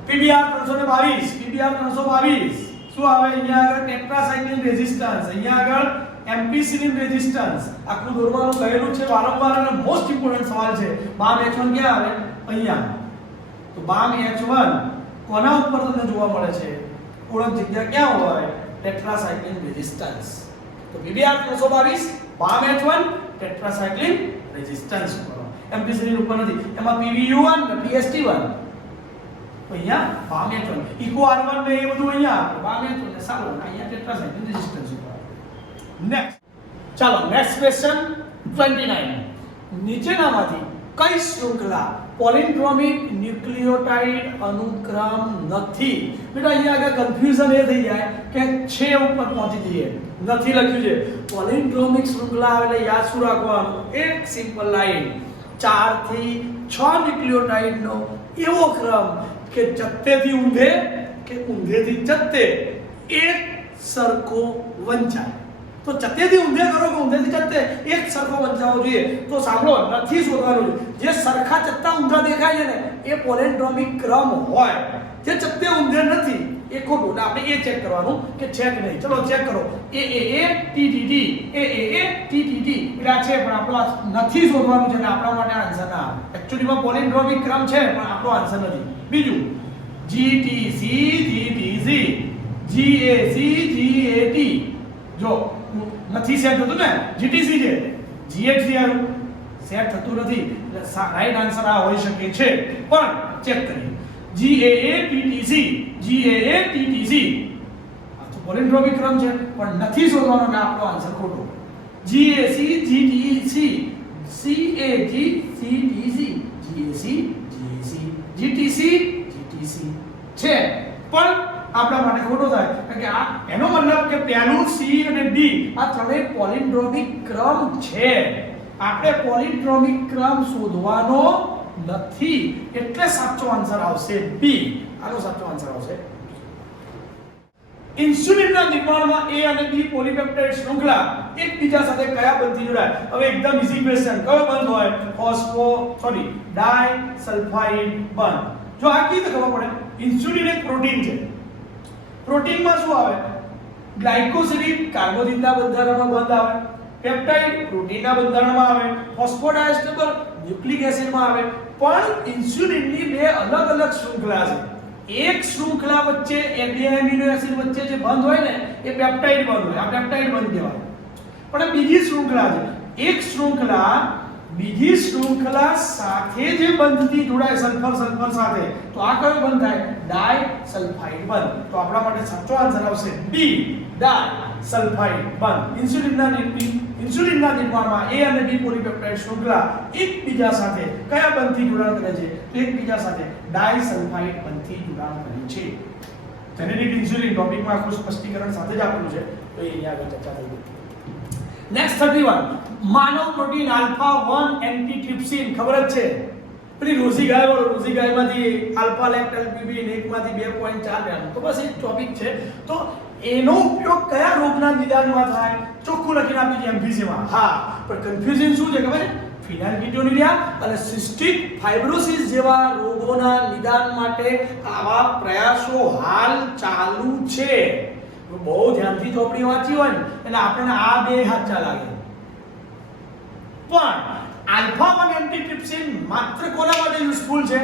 PBR 322 PBR 322 શું આવે? અહીંયા આગળ ટેટ્રાસાઇક્લિન રેઝિસ્ટન્સ, અહીંયા આગળ એમ્પિસિલિન રેઝિસ્ટન્સ આખું દોરવાનું કહેલું છે વારંવાર અને મોસ્ટ ઇમ્પોર્ટન્ટ સવાલ છે. બામ H1 ક્યાં આવે? અહીંયા. તો બામ H1 કોના ઉપર તમને જોવા મળે છે? ઓળખ જગ્યા ક્યાં હોય? ટેટ્રાસાઇક્લિન રેઝિસ્ટન્સ. તો PBR 322 બામ H1 ટેટ્રાસાઇક્લિન રેઝિસ્ટન્સ ઉપર. એમ્પિસિલિન ઉપર નથી. એમાં PVU1 ને PST1 તો અહીંયા બામ H1 ઇકો R1 ને એ બધું અહીંયા બામ H1 ને સારું અહીંયા ટેટ્રાસાઇક્લિન રેઝિસ્ટન્સ ઉપર. નેક્સ્ટ ચાલો નેક્સ્ટ ક્વેશ્ચન 29. નીચેનામાંથી કઈ શૃંખલા પોલિન્ડ્રોમિક ન્યુક્લિયોટાઇડ અનુક્રમ નથી? બેટા અહીંયા આગળ કન્ફ્યુઝન એ થઈ જાય કે છે ઉપર પહોંચી જઈએ. નથી લખ્યું છે. પોલિન્ડ્રોમિક શૃંખલા આવે એટલે યાદ શું રાખવાનું? એક સિમ્પલ લાઈન 4 થી 6 ન્યુક્લિયોટાઇડનો એવો ક્રમ કે ચત્તેથી ઊંધે કે ઊંધેથી ચત્તે એક સરખો વંચાય. તો ચત્તેથી ઊંધે કરો કે ઊંધેથી ચત્તે એક સરખો વંચાવો જોઈએ. તો સાંભળો, નથી શોધવાનું. જે સરખા ચત્તા ઊંધા દેખાય છે ને એ પોલિન્ડ્રોમિક ક્રમ હોય. જે ચત્તે ઊંધે નથી એ ખોટું. આપણે એ ચેક કરવાનું કે છે કે નહીં. ચલો ચેક કરો. A T T T A T T T એટલે આ છે પણ આપણો નથી શોધવાનું છે એટલે આપણા માટે આન્સર ના આવે. એક્ચ્યુઅલીમાં પોલિન્ડ્રોમિક ક્રમ છે પણ આપણો આન્સર નથી. બીજું G T C G T C G A C G A T જો નથી સેટ થતું ને GTC છે GHC આવ્યું સેટ થતું નથી એટલે રાઈટ આન્સર આ હોઈ શકે છે. પણ ચેક કરીએ. GAATTC GAATTC આ તો પોલિન્ડ્રોમિક ક્રમ છે પણ નથી શોધવાનો એટલે આપણો આન્સર ખોટો. GAC GTC CAG CTC GAC GAC GTC GTC છે પણ આપણા માટે ખોટો થાય કારણ કે આ એનો મતલબ કે પહેલું C અને D આ ત્રણેય પોલિન્ડ્રોમિક ક્રમ છે. આપણે પોલિન્ડ્રોમિક ક્રમ શોધવાનો નથી એટલે સાચો આન્સર આવશે B. આનો સાચો આન્સર આવશે. ઇન્સ્યુલિનના નિર્માણમાં A અને B પોલીપેપ્ટાઇડ શૃંખલા એકબીજા સાથે કયા બંધથી જોડાય? હવે એકદમ ઈઝી ક્વેશ્ચન. કયો બંધ હોય? ડાયસલ્ફાઇડ બંધ. જો આ કઈ રીતે ખબર પડે? ઇન્સ્યુલિન એક પ્રોટીન છે. પ્રોટીનમાં શું આવે? ગ્લાયકોસિડિક કાર્બોદિતના બંધારણમાં બંધ આવે, પેપ્ટાઇડ પ્રોટીનના બંધારણમાં આવે, ફોસ્ફોડાયસ્ટર ન્યુક્લિક એસિડમાં આવે. પણ ઇન્સ્યુલિનની બે અલગ અલગ શૃંખલા છે. એક શૃંખલા વચ્ચે એ બે એમિનો એસિડ વચ્ચે જે બંધ હોય ને એ પેપ્ટાઇડ બંધ હોય. આ પેપ્ટાઇડ બંધ કહેવાય. પણ બીજી શૃંખલા છે. એક શૃંખલા બીજી શૃંખલા સાથે જે બંધથી જોડાય સલ્ફર સાથે તો આ કયો બંધ થાય? ડાયસલ્ફાઇડ બંધ. તો આપણા માટે સાચો આન્સર આવશે B ડાયસલ્ફાઇડ બંધ. ઇન્સ્યુલિનના નિર્માણમાં A અને B પોલીપેપ્ટાઇડ શૃંખલા એકબીજા સાથે કયા બંધથી જોડાણ કરે છે? તો એકબીજા સાથે ડાયસલ્ફાઇડ બંધથી જોડાણ કરે છે. જેનેટિક ઇન્સ્યુલિન ટોપિકમાં આખું સ્પષ્ટીકરણ સાથે જ આપેલું છે તો એ અહીંયા આગળ ચર્ચા થઈ ગઈ. નેક્સ્ટ 31 માનવ પ્રોટીન આલ્ફા 1 એન્ટીટ્રિપ્સિન ખબર જ છે. પેલી રોઝી ગાયમાંથી આલ્ફા લેક્ટલ્બ્યુમિન એકમાંથી 2.4 ગ્રામ. તો બસ એક ટોપિક છે. તો એનો ઉપયોગ કયા રોગના નિદાનમાં થાય? ચોખ્ખું લખીને આપી છે એમફીસીમાં. હા પણ કન્ફ્યુઝન શું છે ખબર? ફિનાઇલકીટોન્યુરિયા અને સિસ્ટિક ફાઇબ્રોસિસ જેવા રોગોના નિદાન માટે આવા પ્રયાસો હાલ ચાલુ છે. બહુ ધ્યાનથી ચોપડી વાંચી હોય ને એટલે આપણને આ બે સાચા લાગે. પણ આલ્ફા 1 એન્ટીટ્રિપ્સિન માત્ર કોના માટે યુઝફુલ છે?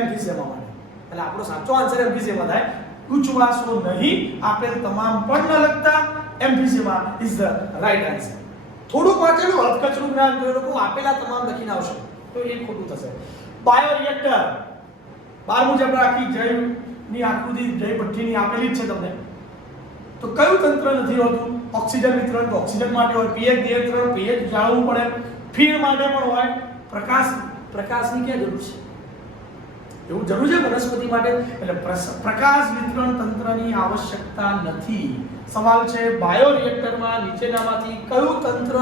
એમ્ફીસેમા માટે. એટલે આપણો સાચો આન્સર એમ્ફીસેમા થાય. ગુચવાશો નહીં. આપેલ તમામ પણ ન લખતા એમ્ફીસેમા ઇઝ ધ રાઈટ આન્સર. થોડુંક વાંચેલું હથકચરું જ્ઞાન તો એ લોકો આપેલા તમામ લખીને આવશે તો એ ખોટું થશે. બાયોરિએક્ટર 12મું ચેપ્ટર આખી જૈવની આકૃતિ જૈવ ભઠ્ઠીની આપેલી જ છે તમને. તો કયું તંત્ર નથી હોતું? ઓક્સિજન વિતરણ તો ઓક્સિજન માટે હોય, પીએચ નિયંત્રણ પીએચ જાળવવું પડે, ફીડ માટે પણ હોય, પ્રકાશની ક્યાં જરૂર છે? એવું જરૂર છે વનસ્પતિ માટે? એટલે પ્રકાશ વિતરણ તંત્રની આવશ્યકતા નથી. સવાલ છે બાયોરિએક્ટરમાં નીચેનામાંથી કયું તંત્ર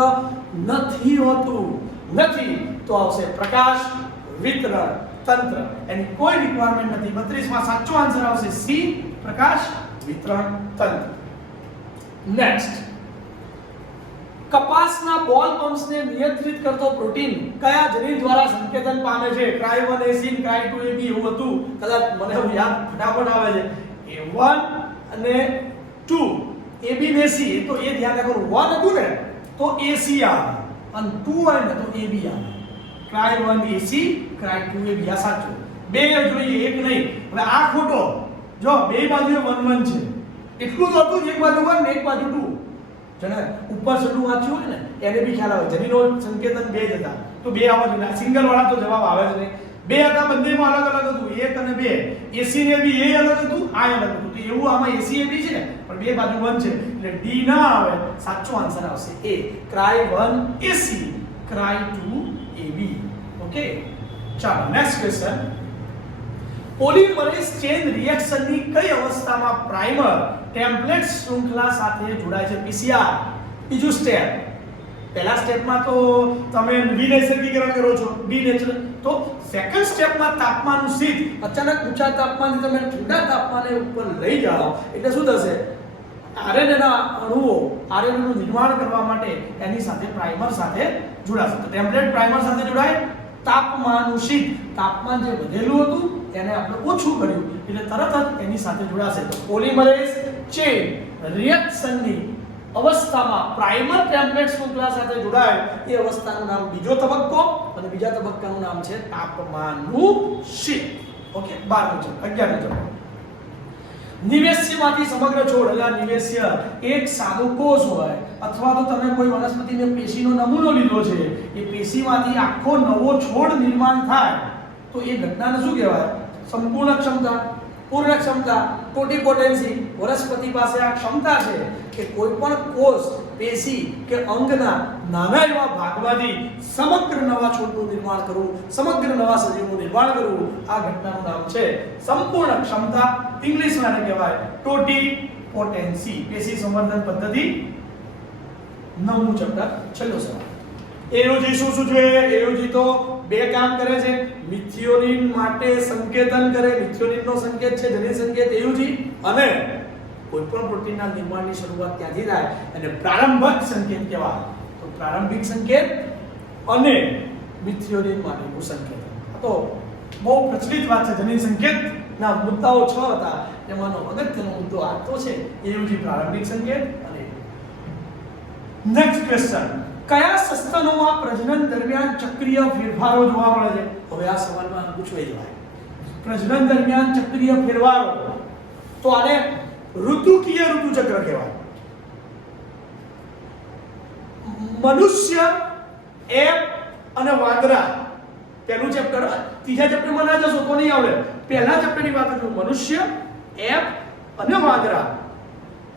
નથી હોતું? નથી તો આવશે પ્રકાશ વિતરણ તંત્ર. એની કોઈ રિક્વાયરમેન્ટ નથી. 32માં સાચો આન્સર આવશે સી, પ્રકાશ વિતરણ તંત્ર. નેક્સ્ટ, કપાસના બોલ પમ્પ્સને નિયંત્રિત કરતો પ્રોટીન કયા જનીન દ્વારા સંકેતન પામે છે? ક્રાય1 એસિન, ક્રાય2 એબી એવું હતું. કદાચ મને એવું યાદ ફટાફટ આવે છે A1 અને 2 AB ને C. તો એ ધ્યાન રાખો, 1 હતું ને તો AC આવે અને 2 હોય ને તો AB આવે. ક્રાય1 AC, ક્રાય2 AB આ સાચું. બે જોઈએ એક નહીં. હવે આ ખોટો. જો બે બાજુએ 1 1 છે. એટલું જ હતું, એક બાજુ 1 ને એક બાજુ 2. જણા ઉપર છેલ્લું વાંચ્યું હોય ને એને બી ખ્યાલ આવે. જનીનો સંકેતન બે જ હતા તો બે આવવા જોઈએ. સિંગલ વાળા તો જવાબ આવે જ નહીં. બે હતા, બંનેમાં અલગ અલગ હતું, 1 અને 2. AC ને બી એ અલગ હતું, આ અલગ હતું. તો એવું આમાં AC એ બી છે ને પણ બે બાજુ 1 છે એટલે D ના આવે. સાચો આન્સર આવશે A, ક્રાય1 AC, ક્રાય2 AB. ઓકે, ચાલો નેક્સ્ટ ક્વેશ્ચન. પોલિમરેઝ ચેન રિએક્શનની કઈ અવસ્થામાં પ્રાઇમર ટેમ્પલેટ શૃંખલા સાથે જોડાય છે? PCR બીજું સ્ટેપ. પહેલા સ્ટેપમાં તો તમે વિનૈસર્ગીકરણ કરો છો, ડીનેચર. તો સેકન્ડ સ્ટેપમાં તાપમાનનું શીત અચાનક ઊંચા તાપમાનથી તમે ઠંડા તાપમાને ઉપર લઈ જાઓ એટલે શું થશે? આરએનએના અણુઓ આરએનએનું નિર્માણ કરવા માટે એની સાથે પ્રાઇમર સાથે જોડાશે. તો ટેમ્પલેટ પ્રાઇમર સાથે જોડાય. તાપમાનનું શીત, તાપમાન જે વધેલું હતું એને આપણે ઓછું કર્યું એટલે તરત જ એની સાથે જોડાશે. તો પોલિમરેઝ ચેન રિએક્શનની અવસ્થામાં પ્રાઇમર ટેમ્પલેટ શૃંખલા સાથે જોડાય એ અવસ્થાનું નામ બીજો તબક્કો અને બીજા તબક્કાનું નામ છે તાપમાનનું શીત. ઓકે, 12મું છે. 11મું છે. નિવેશ્યમાંથી સમગ્ર છોડ એટલે નિવેશ્ય એક સાદું કોષ હોય અથવા તો તમે કોઈ વનસ્પતિને પેશીનો નમૂનો લીધો છે, એ પેશીમાંથી આખો નવો છોડ નિર્માણ થાય તો એ ઘટનાને શું કહેવાય? સંપૂર્ણ ક્ષમતા, પૂર્ણ ક્ષમતા, ટોટીપોટેન્સી. વનસ્પતિ પાસે આ ક્ષમતા છે કે કોઈ પણ કોષ, પેશી કે અંગના નાના એવા ભાગમાંથી સમગ્ર નવા છોડનું નિર્માણ કરવું, સમગ્ર નવા સજીવનું નિર્માણ કરવું. આ ઘટનાનું નામ છે સંપૂર્ણ ક્ષમતા. ઇંગ્લિશમાં એને કહેવાય ટોટીપોટેન્સી. પેશી સંવર્ધન પદ્ધતિ. 9મું ચેપ્ટર, છેલ્લો સવાલ. એયુજી શું સૂચવે? એયુજી તો બે કામ કરે છે. મિથિયોનિન માટે સંકેતન કરે. મિથિયોનિનનો સંકેત છે જનીન સંકેત એયુજી, અને કોઈ પણ પ્રોટીનના નિર્માણની શરૂઆત ત્યાંથી થાય અને પ્રારંભક સંકેત કહેવાય. તો પ્રારંભિક સંકેત અને મિથિયોનિન માટેનું સંકેત. તો બહુ પ્રચલિત વાત છે. જનીન સંકેતના મુદ્દાઓ 6 હતા, એમાંનો અગત્યનો મુદ્દો આ તો છે એયુજી, પ્રારંભિક સંકેત. અને નેક્સ્ટ ક્વેશ્ચન, કયા સસ્તનોમાં પ્રજનન દરમિયાન ચક્રીય ફેરફારો જોવા મળે છે? હવે આ સવાલમાં પૂછવાઈ જવાય. પ્રજનન દરમિયાન ચક્રીય ફેરફારો, તો આને ઋતુકીય ઋતુચક્ર કહેવાય. મનુષ્ય, એપ અને વાંદરા. પહેલું ચેપ્ટર, ત્રીજા ચેપ્ટરમાં ના જશો તો નહીં આવડે. પહેલા ચેપ્ટરની વાત કરું. મનુષ્ય, એપ અને વાંદરા,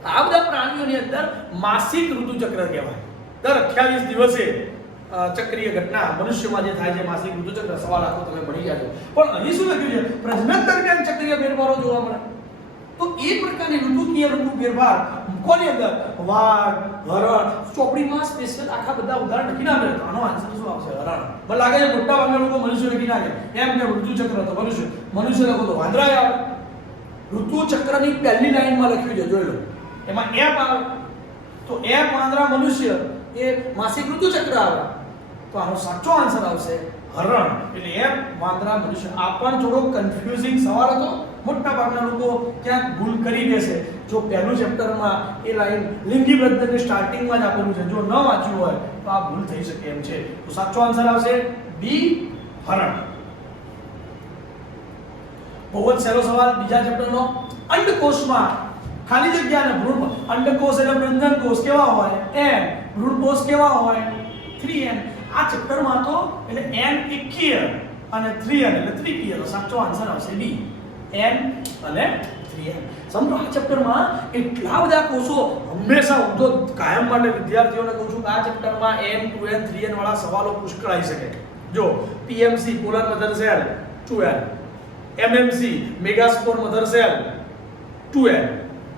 આ બધા પ્રાણીઓની અંદર માસિક ઋતુચક્ર કહેવાય. દર 28 દિવસે ચક્રીય ઘટના મનુષ્યમાં જે થાય છે માસિક ઋતુચક્ર. સવાલ આખો તમે ભણી જાજો. પણ અહીં શું લખ્યું છે? પ્રજનન દરમિયાન ચક્રીય ફેરફારો જોવા મળે. તો એ પ્રકારની ઋતુકીય ઋતુ ફેરફાર કોની અંદર? વાઘ, હરણ. ચોપડીમાં સ્પેશિયલ આખા બધા ઉદાહરણ લખી નાખે. તો આનો આન્સર શું આવશે? હરણ. મને લાગે છે મોટા ભાગના લોકો મનુષ્ય લખી નાખે. એમ કે ઋતુચક્ર તો મનુષ્ય લખો તો વાંદરા આવે. ઋતુચક્રની પહેલી લાઈનમાં લખ્યું છે, જોઈ લો. એમાં એપ આવે તો એપ, વાંદરા, મનુષ્ય એ માસિક ઋતુચક્ર આવે. તો આનો સાચો આન્સર આવશે હરણ. એટલે એપ, વાંદરા, મનુષ્ય. આ પણ થોડો કન્ફ્યુઝિંગ સવાલ હતો. મોટા ભાગના લોકો ક્યાંક ભૂલ કરી બેસે. જો પહેલું ચેપ્ટરમાં એ લાઈન લિંગી પ્રજનનની સ્ટાર્ટિંગમાં જ આપેલું છે, જો ન વાંચ્યું હોય તો આ ભૂલ થઈ શકે એમ છે. તો સાચો આન્સર આવશે બી, હરણ. બહુ જ સહેલો સવાલ બીજા ચેપ્ટરનો. અંડકોષમાં ખાલી જગ્યા અને ભ્રૂણ. અંડકોષ એટલે પ્રજનન કોષ કેવા હોય? એમ. ઋણકોષ કેવા હોય 3n. આ ચેપ્ટરમાં તો એટલે n એકીય અને 3n એટલે ત્રિકીય, તો સાચો આન્સર આવશે D, n અને 3n. સમજો આ ચેપ્ટરમાં એટલા બધા કોષો, હંમેશા હું તો કાયમ માટે વિદ્યાર્થીઓને કહું છું કે આ ચેપ્ટરમાં n 2n 3n વાળા સવાલો પુષ્કળ આવી શકે. જો PMC polar mother cell 2n, MMC megaspore mother cell 2n,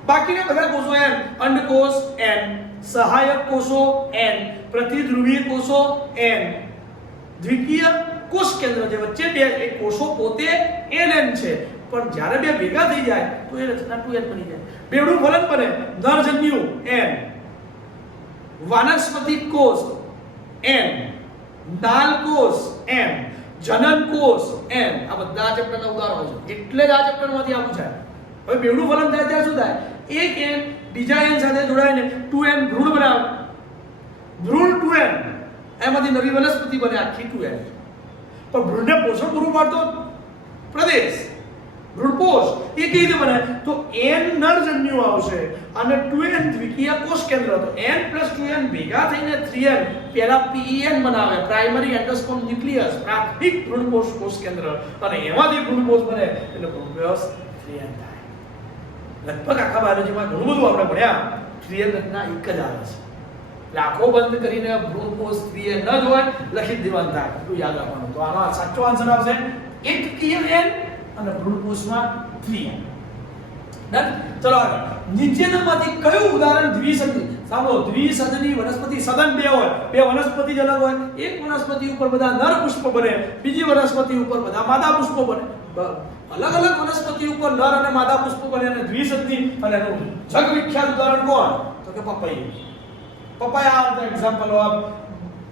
બાકીના બધા કોષો n, અંડકોષ n, સહાયક કોષો n, પ્રતિધ્રુવીય કોષો n, દ્વિકીય કોષ કેન્દ્ર જે વચ્ચે બે એ કોષો પોતે nn છે, પણ જ્યારે બે ભેગા થઈ જાય તો એ રચના 2n બની જાય. બેવડું ફલન બને, નરજન્યુ n, વાનસ્પતિક કોષ n, નાલ કોષ n, જનન કોષ n. આ બધા ચેપ્ટરના ઉદાહરણો છે, એટલે જ આ ચેપ્ટરમાંથી આવું છે. હવે બેવડું ફલન થાય ત્યાં શું થાય, એક n બીજા n સાથે જોડાઈને 2n ભ્રૂણ બનાવે, ભ્રૂણ 2n, એમાંથી નવી વનસ્પતિ બને આખી 2n. પણ ભ્રૂણને પોષણ પૂરું પાડતો પ્રદેશ ભ્રૂણકોષ એ કેવી રીતે બને, તો n નરજન્યુ આવશે અને 2n દ્વિકીય કોષ કેન્દ્ર, તો n + 2n ભેગા થઈને 3n પહેલા PEN બનાવે, પ્રાઇમરી એન્ડોસ્પર્મ ન્યુક્લિયસ, પ્રાથમિક ભ્રૂણકોષ કોષ કેન્દ્ર, અને એમાંથી ભ્રૂણકોષ બને એટલે ભ્રૂણકોષ 3n થાય. લગભગ આખા બાયોલોજીમાં ઘણું બધું આપણે ભણ્યા, 3n રચના એક જ આવે છે. આંખો બંધ કરીને ભ્રૂણકોષ 3n ન જ હોય લખી દેવાનું થાય, એટલું યાદ રાખવાનું. તો આનો સાચો આન્સર આવશે એકકીય n અને ભ્રૂણકોષમાં 3n. ડન. ચલો આગળ. નીચેનામાંથી કયું ઉદાહરણ દ્વિસદની, સાંભળો, દ્વિસદની વનસ્પતિ, સદન બે હોય, બે વનસ્પતિ જ અલગ હોય, એક વનસ્પતિ ઉપર બધા નર પુષ્પ બને, બીજી વનસ્પતિ ઉપર બધા માદા પુષ્પો બને. અલગ અલગ વનસ્પતિ ઉપર નર અને માદા પુષ્પો બને અને દ્વિસદની, અને એનું જગ વિખ્યાત ઉદાહરણ કોણ, તો કે પપૈયું. પપાયા આર ધ એક્ઝામ્પલ ઓફ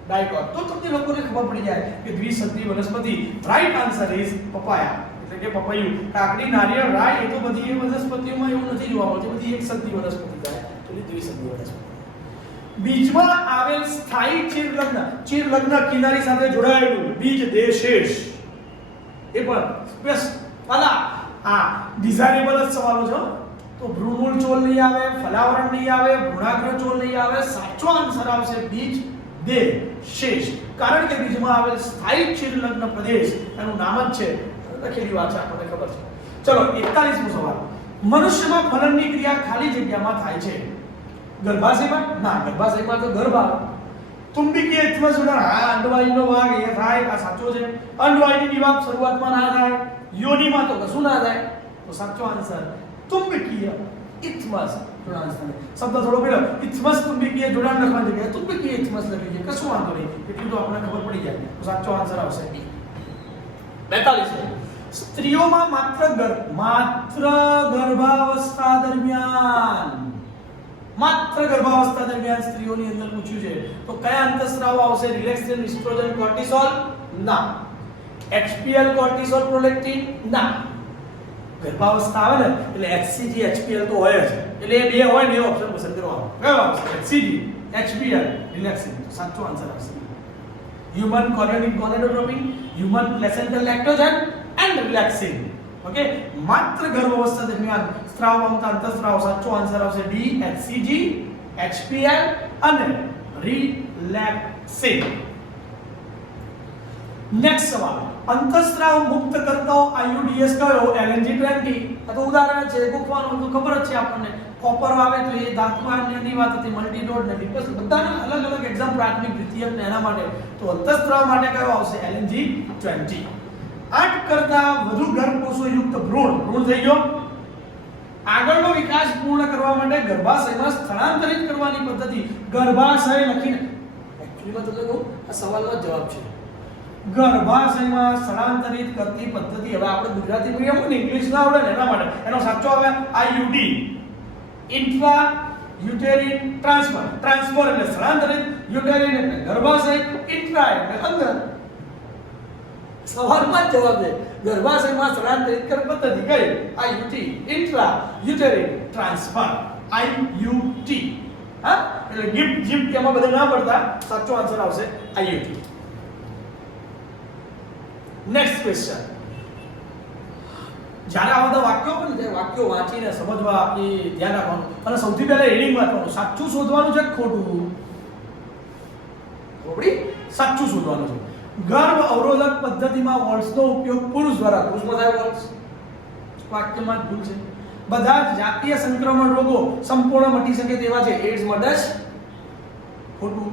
ડાયકોટ. તો તમને લોકોને ખબર પડી જાય કે દ્વિસદની વનસ્પતિ, રાઈટ આન્સર ઇઝ પપાયા, એટલે કે પપૈયું. કાકડી, નારિયેળ, રાઈ એ તો બધી વનસ્પતિઓમાં એવું નથી જોવા મળતું, બધી એક સદની વનસ્પતિ થાય, તો એ દ્વિસદની વનસ્પતિ. બીજમાં આવેલ સ્થાયી ચીરલગ્ન કિનારી સાથે જોડાયેલું બીજ દેશેષ, એ પણ સ્પેસ વાલા આ ડિઝાઇનેબલ જ સવાલો છે. તો ભ્રૂણમૂળ ચોલ નહીં આવે, ફલાવરણ નહીં આવે, ભ્રૂણાગ્ર ચોલ નહીં આવે, સાચો આન્સર આવશે બીજ દેશેષ. કારણ કે બીજમાં આવેલ સ્થાયી ચીરલગ્ન પ્રદેશ એનું નામ જ છે, લખેલી વાત છે, આપણને ખબર છે. ચલો 41મો સવાલ. મનુષ્યમાં ફલનની ક્રિયા ખાલી જગ્યામાં થાય છે. ગર્ભાશયમાં? ના, ગર્ભાશયમાં તો ગર્ભ આવે. તુંબિકીય ઇથમસ ઉડાર, હા, અંડવાહીનો ભાગ એ થાય, આ સાચો છે. અંડવાહીની નિવાપ શરૂઆતમાં ના થાય, યોનિમાં તો કશું ના થાય, તો સાચો આન્સર તુંબકીય ઇથમસ જોડાણ સ્થાને. શબ્દ થોડો પેલો ઇથમસ તુંબકીય જોડાણ લખવાની જગ્યાએ તુંબકીય ઇથમસ લખી છે, કશું વાંધો નહીં, એટલું તો આપણને ખબર પડી જાય. તો સાચો આન્સર આવશે B. 42. સ્ત્રીઓમાં માત્ર ગર્ભાવસ્થા દરમિયાન સ્ત્રીઓની અંદર પૂછ્યું છે, તો કયા અંતઃસ્રાવો આવશે? Relaxation, oestrogen, cortisol? ના. HPL, cortisol, prolactin? ના. ગર્ભાવસ્થા આવે ને એટલે HCG HPL તો હોય જ, એટલે એ બે હોય ને એ ઓપ્શન પસંદ કરવાનો. કયો આવશે? HCG HPL રિલેક્સિન. સાચો આન્સર આવશે હ્યુમન કોરિયોનિક ગોનેડોટ્રોપિન, હ્યુમન પ્લેસેન્ટલ લેક્ટોજન એન્ડ રિલેક્સિન. ઓકે, માત્ર ગર્ભાવસ્થા દરમિયાન સ્ત્રાવ પામતા અંતઃસ્ત્રાવ. સાચો આન્સર આવશે D, HCG HPL અને રિલેક્સિન. નેક્સ્ટ સવાલ. અંતઃસ્રાવ મુક્ત કરતો IUDs કયો? LNG-20. આ તો ઉદાહરણ છે, ગોખવાનું તો ખબર જ છે આપણને. કોપર આવે તો એ ધાતુ આયનની વાત હતી, મલ્ટીડોટ ને ડિપસ, બધાના અલગ અલગ એક્ઝામ, પ્રાથમિક, દ્વિતીયક ને એના માટે. તો અંતઃસ્રાવ માટે કયો આવશે? LNG-20. 8 કરતા વધુ ગર્ભકોષો યુક્ત ભ્રૂણ થઈ ગયો. આગળનો વિકાસ પૂર્ણ કરવા માટે ગર્ભાશયમાં સ્થળાંતરિત કરવાની પદ્ધતિ. ગર્ભાશય લખીને એક્ચ્યુઅલીમાં તમને કહું, આ સવાલનો જવાબ છે. ગર્ભાશયમાં સ્થળાંતરિત કરતી પદ્ધતિ. હવે આપણે ગુજરાતી મીડિયમ ને ઇંગ્લિશ ના આવડે ને એના માટે એનો સાચો આવે IUD, intra uterine transfer. Transfer એટલે સ્થળાંતરિત, યુટેરિન એટલે ગર્ભાશય, ઇન્ટ્રા એટલે અંદર. સવાલમાં જ જવાબ છે. ગર્ભાશયમાં સ્થળાંતરિત કર પદ્ધતિ કઈ? IUT, intra uterine transfer, IUT. હા, એટલે ગિફ્ટ જીફ્ટ એમાં બધા ના પડતા, સાચો આન્સર આવશે IUT. Next question. જ્યારે આ બધા વાક્યો પણ છે, વાક્યો વાંચીને સમજવા એ ધ્યાન રાખવાનું, અને સૌથી પહેલા હેડિંગ વાંચવાનું. સાચું શોધવાનું છે કે ખોટું? થોડી સાચું શોધવાનું છે. ગર્ભ અવરોધક પદ્ધતિમાં વોલ્સનો ઉપયોગ પુરુષ દ્વારા, પુરુષમાં થાય વોલ્સ, વાક્યમાં જ ભૂલ છે. બધા જ જાતીય સંક્રમણ રોગો સંપૂર્ણ મટી શકે તેવા છે. એડ્સ મટે ખોટું.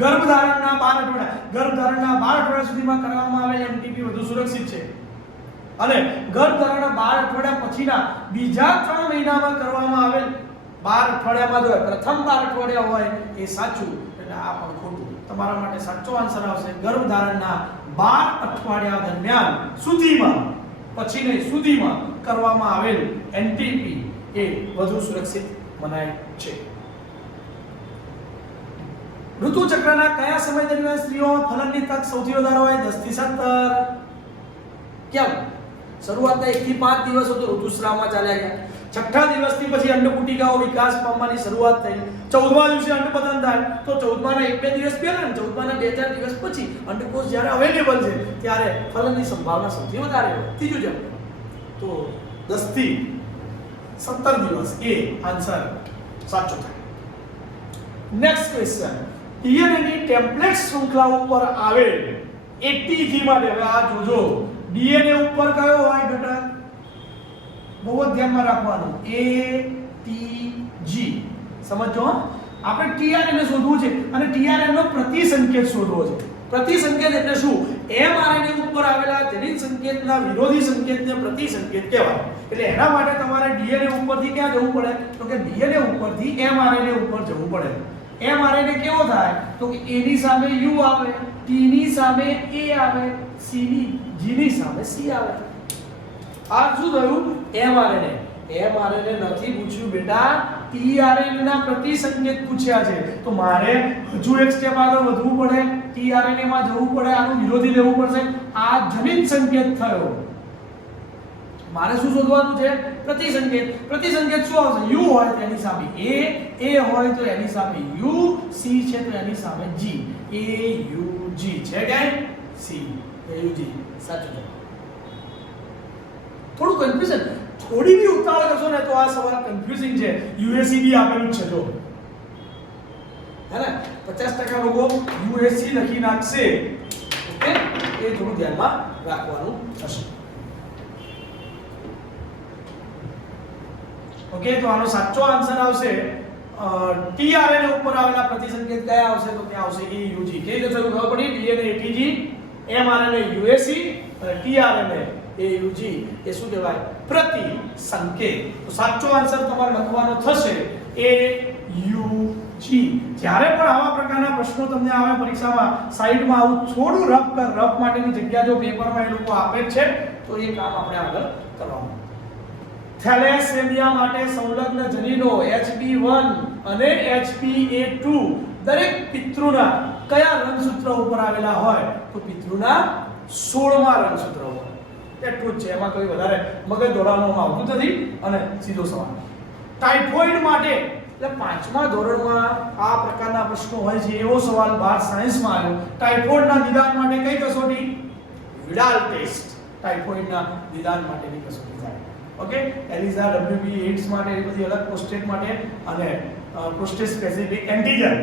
ગર્ભધારણના 12 અઠવાડિયા સુધીમાં કરવામાં આવેલ એમટીપી વધુ સુરક્ષિત છે અને ગર્ભધારણના 12 અઠવાડિયા પછીના બીજા 3 મહિનામાં કરવામાં આવેલ 12 અઠવાડિયામાં જો પ્રથમ 12 અઠવાડિયા હોય એ સાચું, એટલે આ પણ ખોટું. તમારા માટે સાચો આન્સર આવશે ગર્ભધારણના 12 અઠવાડિયા દરમિયાન સુધીમાં, પછી નહીં સુધીમાં કરવામાં આવેલ એનટીપી એ વધુ સુરક્ષિત મનાય છે. ઋતુચક્રના કયા સમય દરમિયાન સ્ત્રીઓમાં ફલનની તક સૌથી વધારે હોય? 10 થી 17. કેમ? શરૂઆતના 1 થી 5 દિવસો તો ઋતુસ્રાવમાં ચાલ્યા ગયા. 6થા દિવસથી પછી અંડકુટિકાઓ વિકાસ પામવાની શરૂઆત થઈ. 14મા દિવસે અંડપતન થાય તો 14માના 1-2 દિવસ પહેલા અને 14માના 2-4 દિવસ પછી અંડકોષ જ્યારે અવેલેબલ છે ત્યારે ફલનની સંભાવના સૌથી વધારે હોય. ત્રીજું જવાબ તો 10 થી 17 દિવસ એ આન્સર સાચો થાય. નેક્સ્ટ ક્વેશ્ચન, ડીએનએની ટેમ્પલેટ શૃંખલા ઉપર આવેલ એટીજી માટે, હવે આ જોજો, ડીએનએ ઉપર કયો હોય ઘટક? બહુ જ ધ્યાનમાં રાખવાનું, એટીજી. સમજો, આપણે ટીઆરએનએ શોધવું છે અને ટીઆરએન નો પ્રતિસંકેત શોધવો છે. પ્રતિસંકેત એટલે શું? એમઆરએનએ ઉપર આવેલા જનીન સંકેતના વિરોધી સંકેતને પ્રતિસંકેત કહેવાય. એટલે એના માટે તમારે ડીએનએ ઉપરથી ક્યાં જવું પડે? તો કે ડીએનએ ઉપરથી એમઆરએનએ ઉપર જવું પડે. એમઆરએનએ કેવો થાય? તો કે એ ની સામે યુ આવે, ટી ની સામે એ આવે, સી ની જી ની સામે સી આવે. આ શું થયું? એમઆરએનએ. એમઆરએનએ નથી પૂછ્યું બેટા, ટીઆરએનએ ના પ્રતિસંકેત પૂછ્યા છે. તો મારે હજુ એક સ્ટેપ આગળ વધવું પડે, ટીઆરએનએ માં જવું પડે, આનું વિરોધી લેવું પડશે. આ જનીન સંકેત થયો. મારે શું શોધવાનું છે? પ્રતિસંકેત. પ્રતિસંકેત શું આવશે? યુ હોય તો એની સામે એ હોય તો એની સામે યુ, સી છે તો એની સામે જી. એ યુ જી છે કે સી? એ યુ જી સાચું છે. થોડું કન્ફ્યુઝન, થોડી બી ઉતાવળ કરશો ને તો આ સવાલ કન્ફ્યુઝિંગ છે. યુએસસી બી આપેલું છે જો, હે ને? 50% લોકો યુએસસી લખી નાખશે. ઓકે, એ થોડું ધ્યાનમાં રાખવાનું થશે. ઓકે, તો આનો સાચો આન્સર આવશે ટીઆરએનએ ઉપર આવેલા પ્રતિસંકેત કયા આવશે? તો ત્યાં આવશે એયુજી. કેવી રીતે થયું ખબર પડી? ડીએનએ એટીજી, એમઆરએનએ યુએસસી અને ટીઆરએનએ એયુજી. એ શું કહેવાય? પ્રતિસંકેત. તો સાચો આન્સર તમારે લખવાનો થશે એયુજી. જ્યારે પણ આવા પ્રકારના પ્રશ્નો તમને આવે પરીક્ષામાં, સાઈડમાં આવું થોડું રફ માટેની જગ્યા જો પેપરમાં એ લોકો આપે છે તો એ કામ આપણે આગળ કરવાનું. થેલેસેમિયા માટે સંલગ્ન જનીનો HB1 અને HBA2 દરેક પિતૃના કયા રંગસૂત્ર ઉપર આવેલા હોય? તો પિતૃના 16મા રંગસૂત્ર ઉપર. એટલું જ છે, એમાં કોઈ વધારે મગજ દોડાવવાનું આવતું નથી અને સીધો સવાલ. ટાઇફોઇડ માટે એટલે 5મા ધોરણમાં આ પ્રકારના પ્રશ્નો હોય છે. એવો સવાલ 12 સાયન્સમાં આવ્યો. ટાઇફોઇડના નિદાન માટે કઈ કસોટી? Widal test. ટાઇફોઇડના નિદાન માટેની કસોટી થાય. ઓકે, એલિઝા, WB, એડ્સ માટે એ બધી અલગ, પ્રોસ્ટેટ માટે અને પ્રોસ્ટેટ સ્પેસિફિક એન્ટીજન,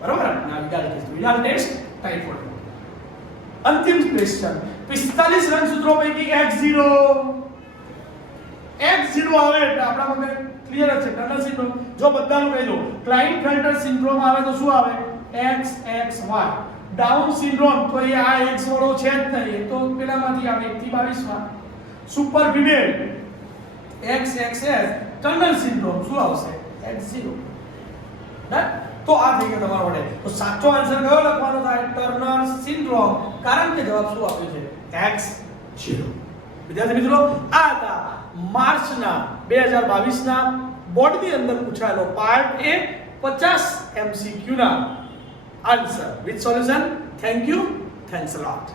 બરાબર? ના, વિડાલ ટેસ્ટ ટાઇફોઇડ. અંતિમ ક્વેશ્ચન, 45 રંગસૂત્રો પૈકી X0 આવે એટલે આપણા મગજ ક્લિયર છે. ટનલ સિન્ડ્રોમ જો બધાનું કહી દો. ક્લાઇનફેલ્ટર સિન્ડ્રોમ આવે તો શું આવે? XXY. ડાઉન સિન્ડ્રોમ તો એ આ X વાળો છે જ નહીં, એ તો પેલામાંથી આવે 1 થી 22 માં. Super female XXS. Tunnel syndrome શું આવશે? X0. ડન? તો આ થઈ ગયો તમારો માટે. તો સાચો આન્સર કયો લખવાનો થાય? Turner syndrome. કારણ કે જવાબ શું આપ્યો છે? X0. વિદ્યાર્થી મિત્રો, આ હતા માર્ચના 2022 ના બોર્ડની અંદર પૂછાયેલો પાર્ટ A 50 MCQ ના answer with solution. Thank you. Thanks a lot.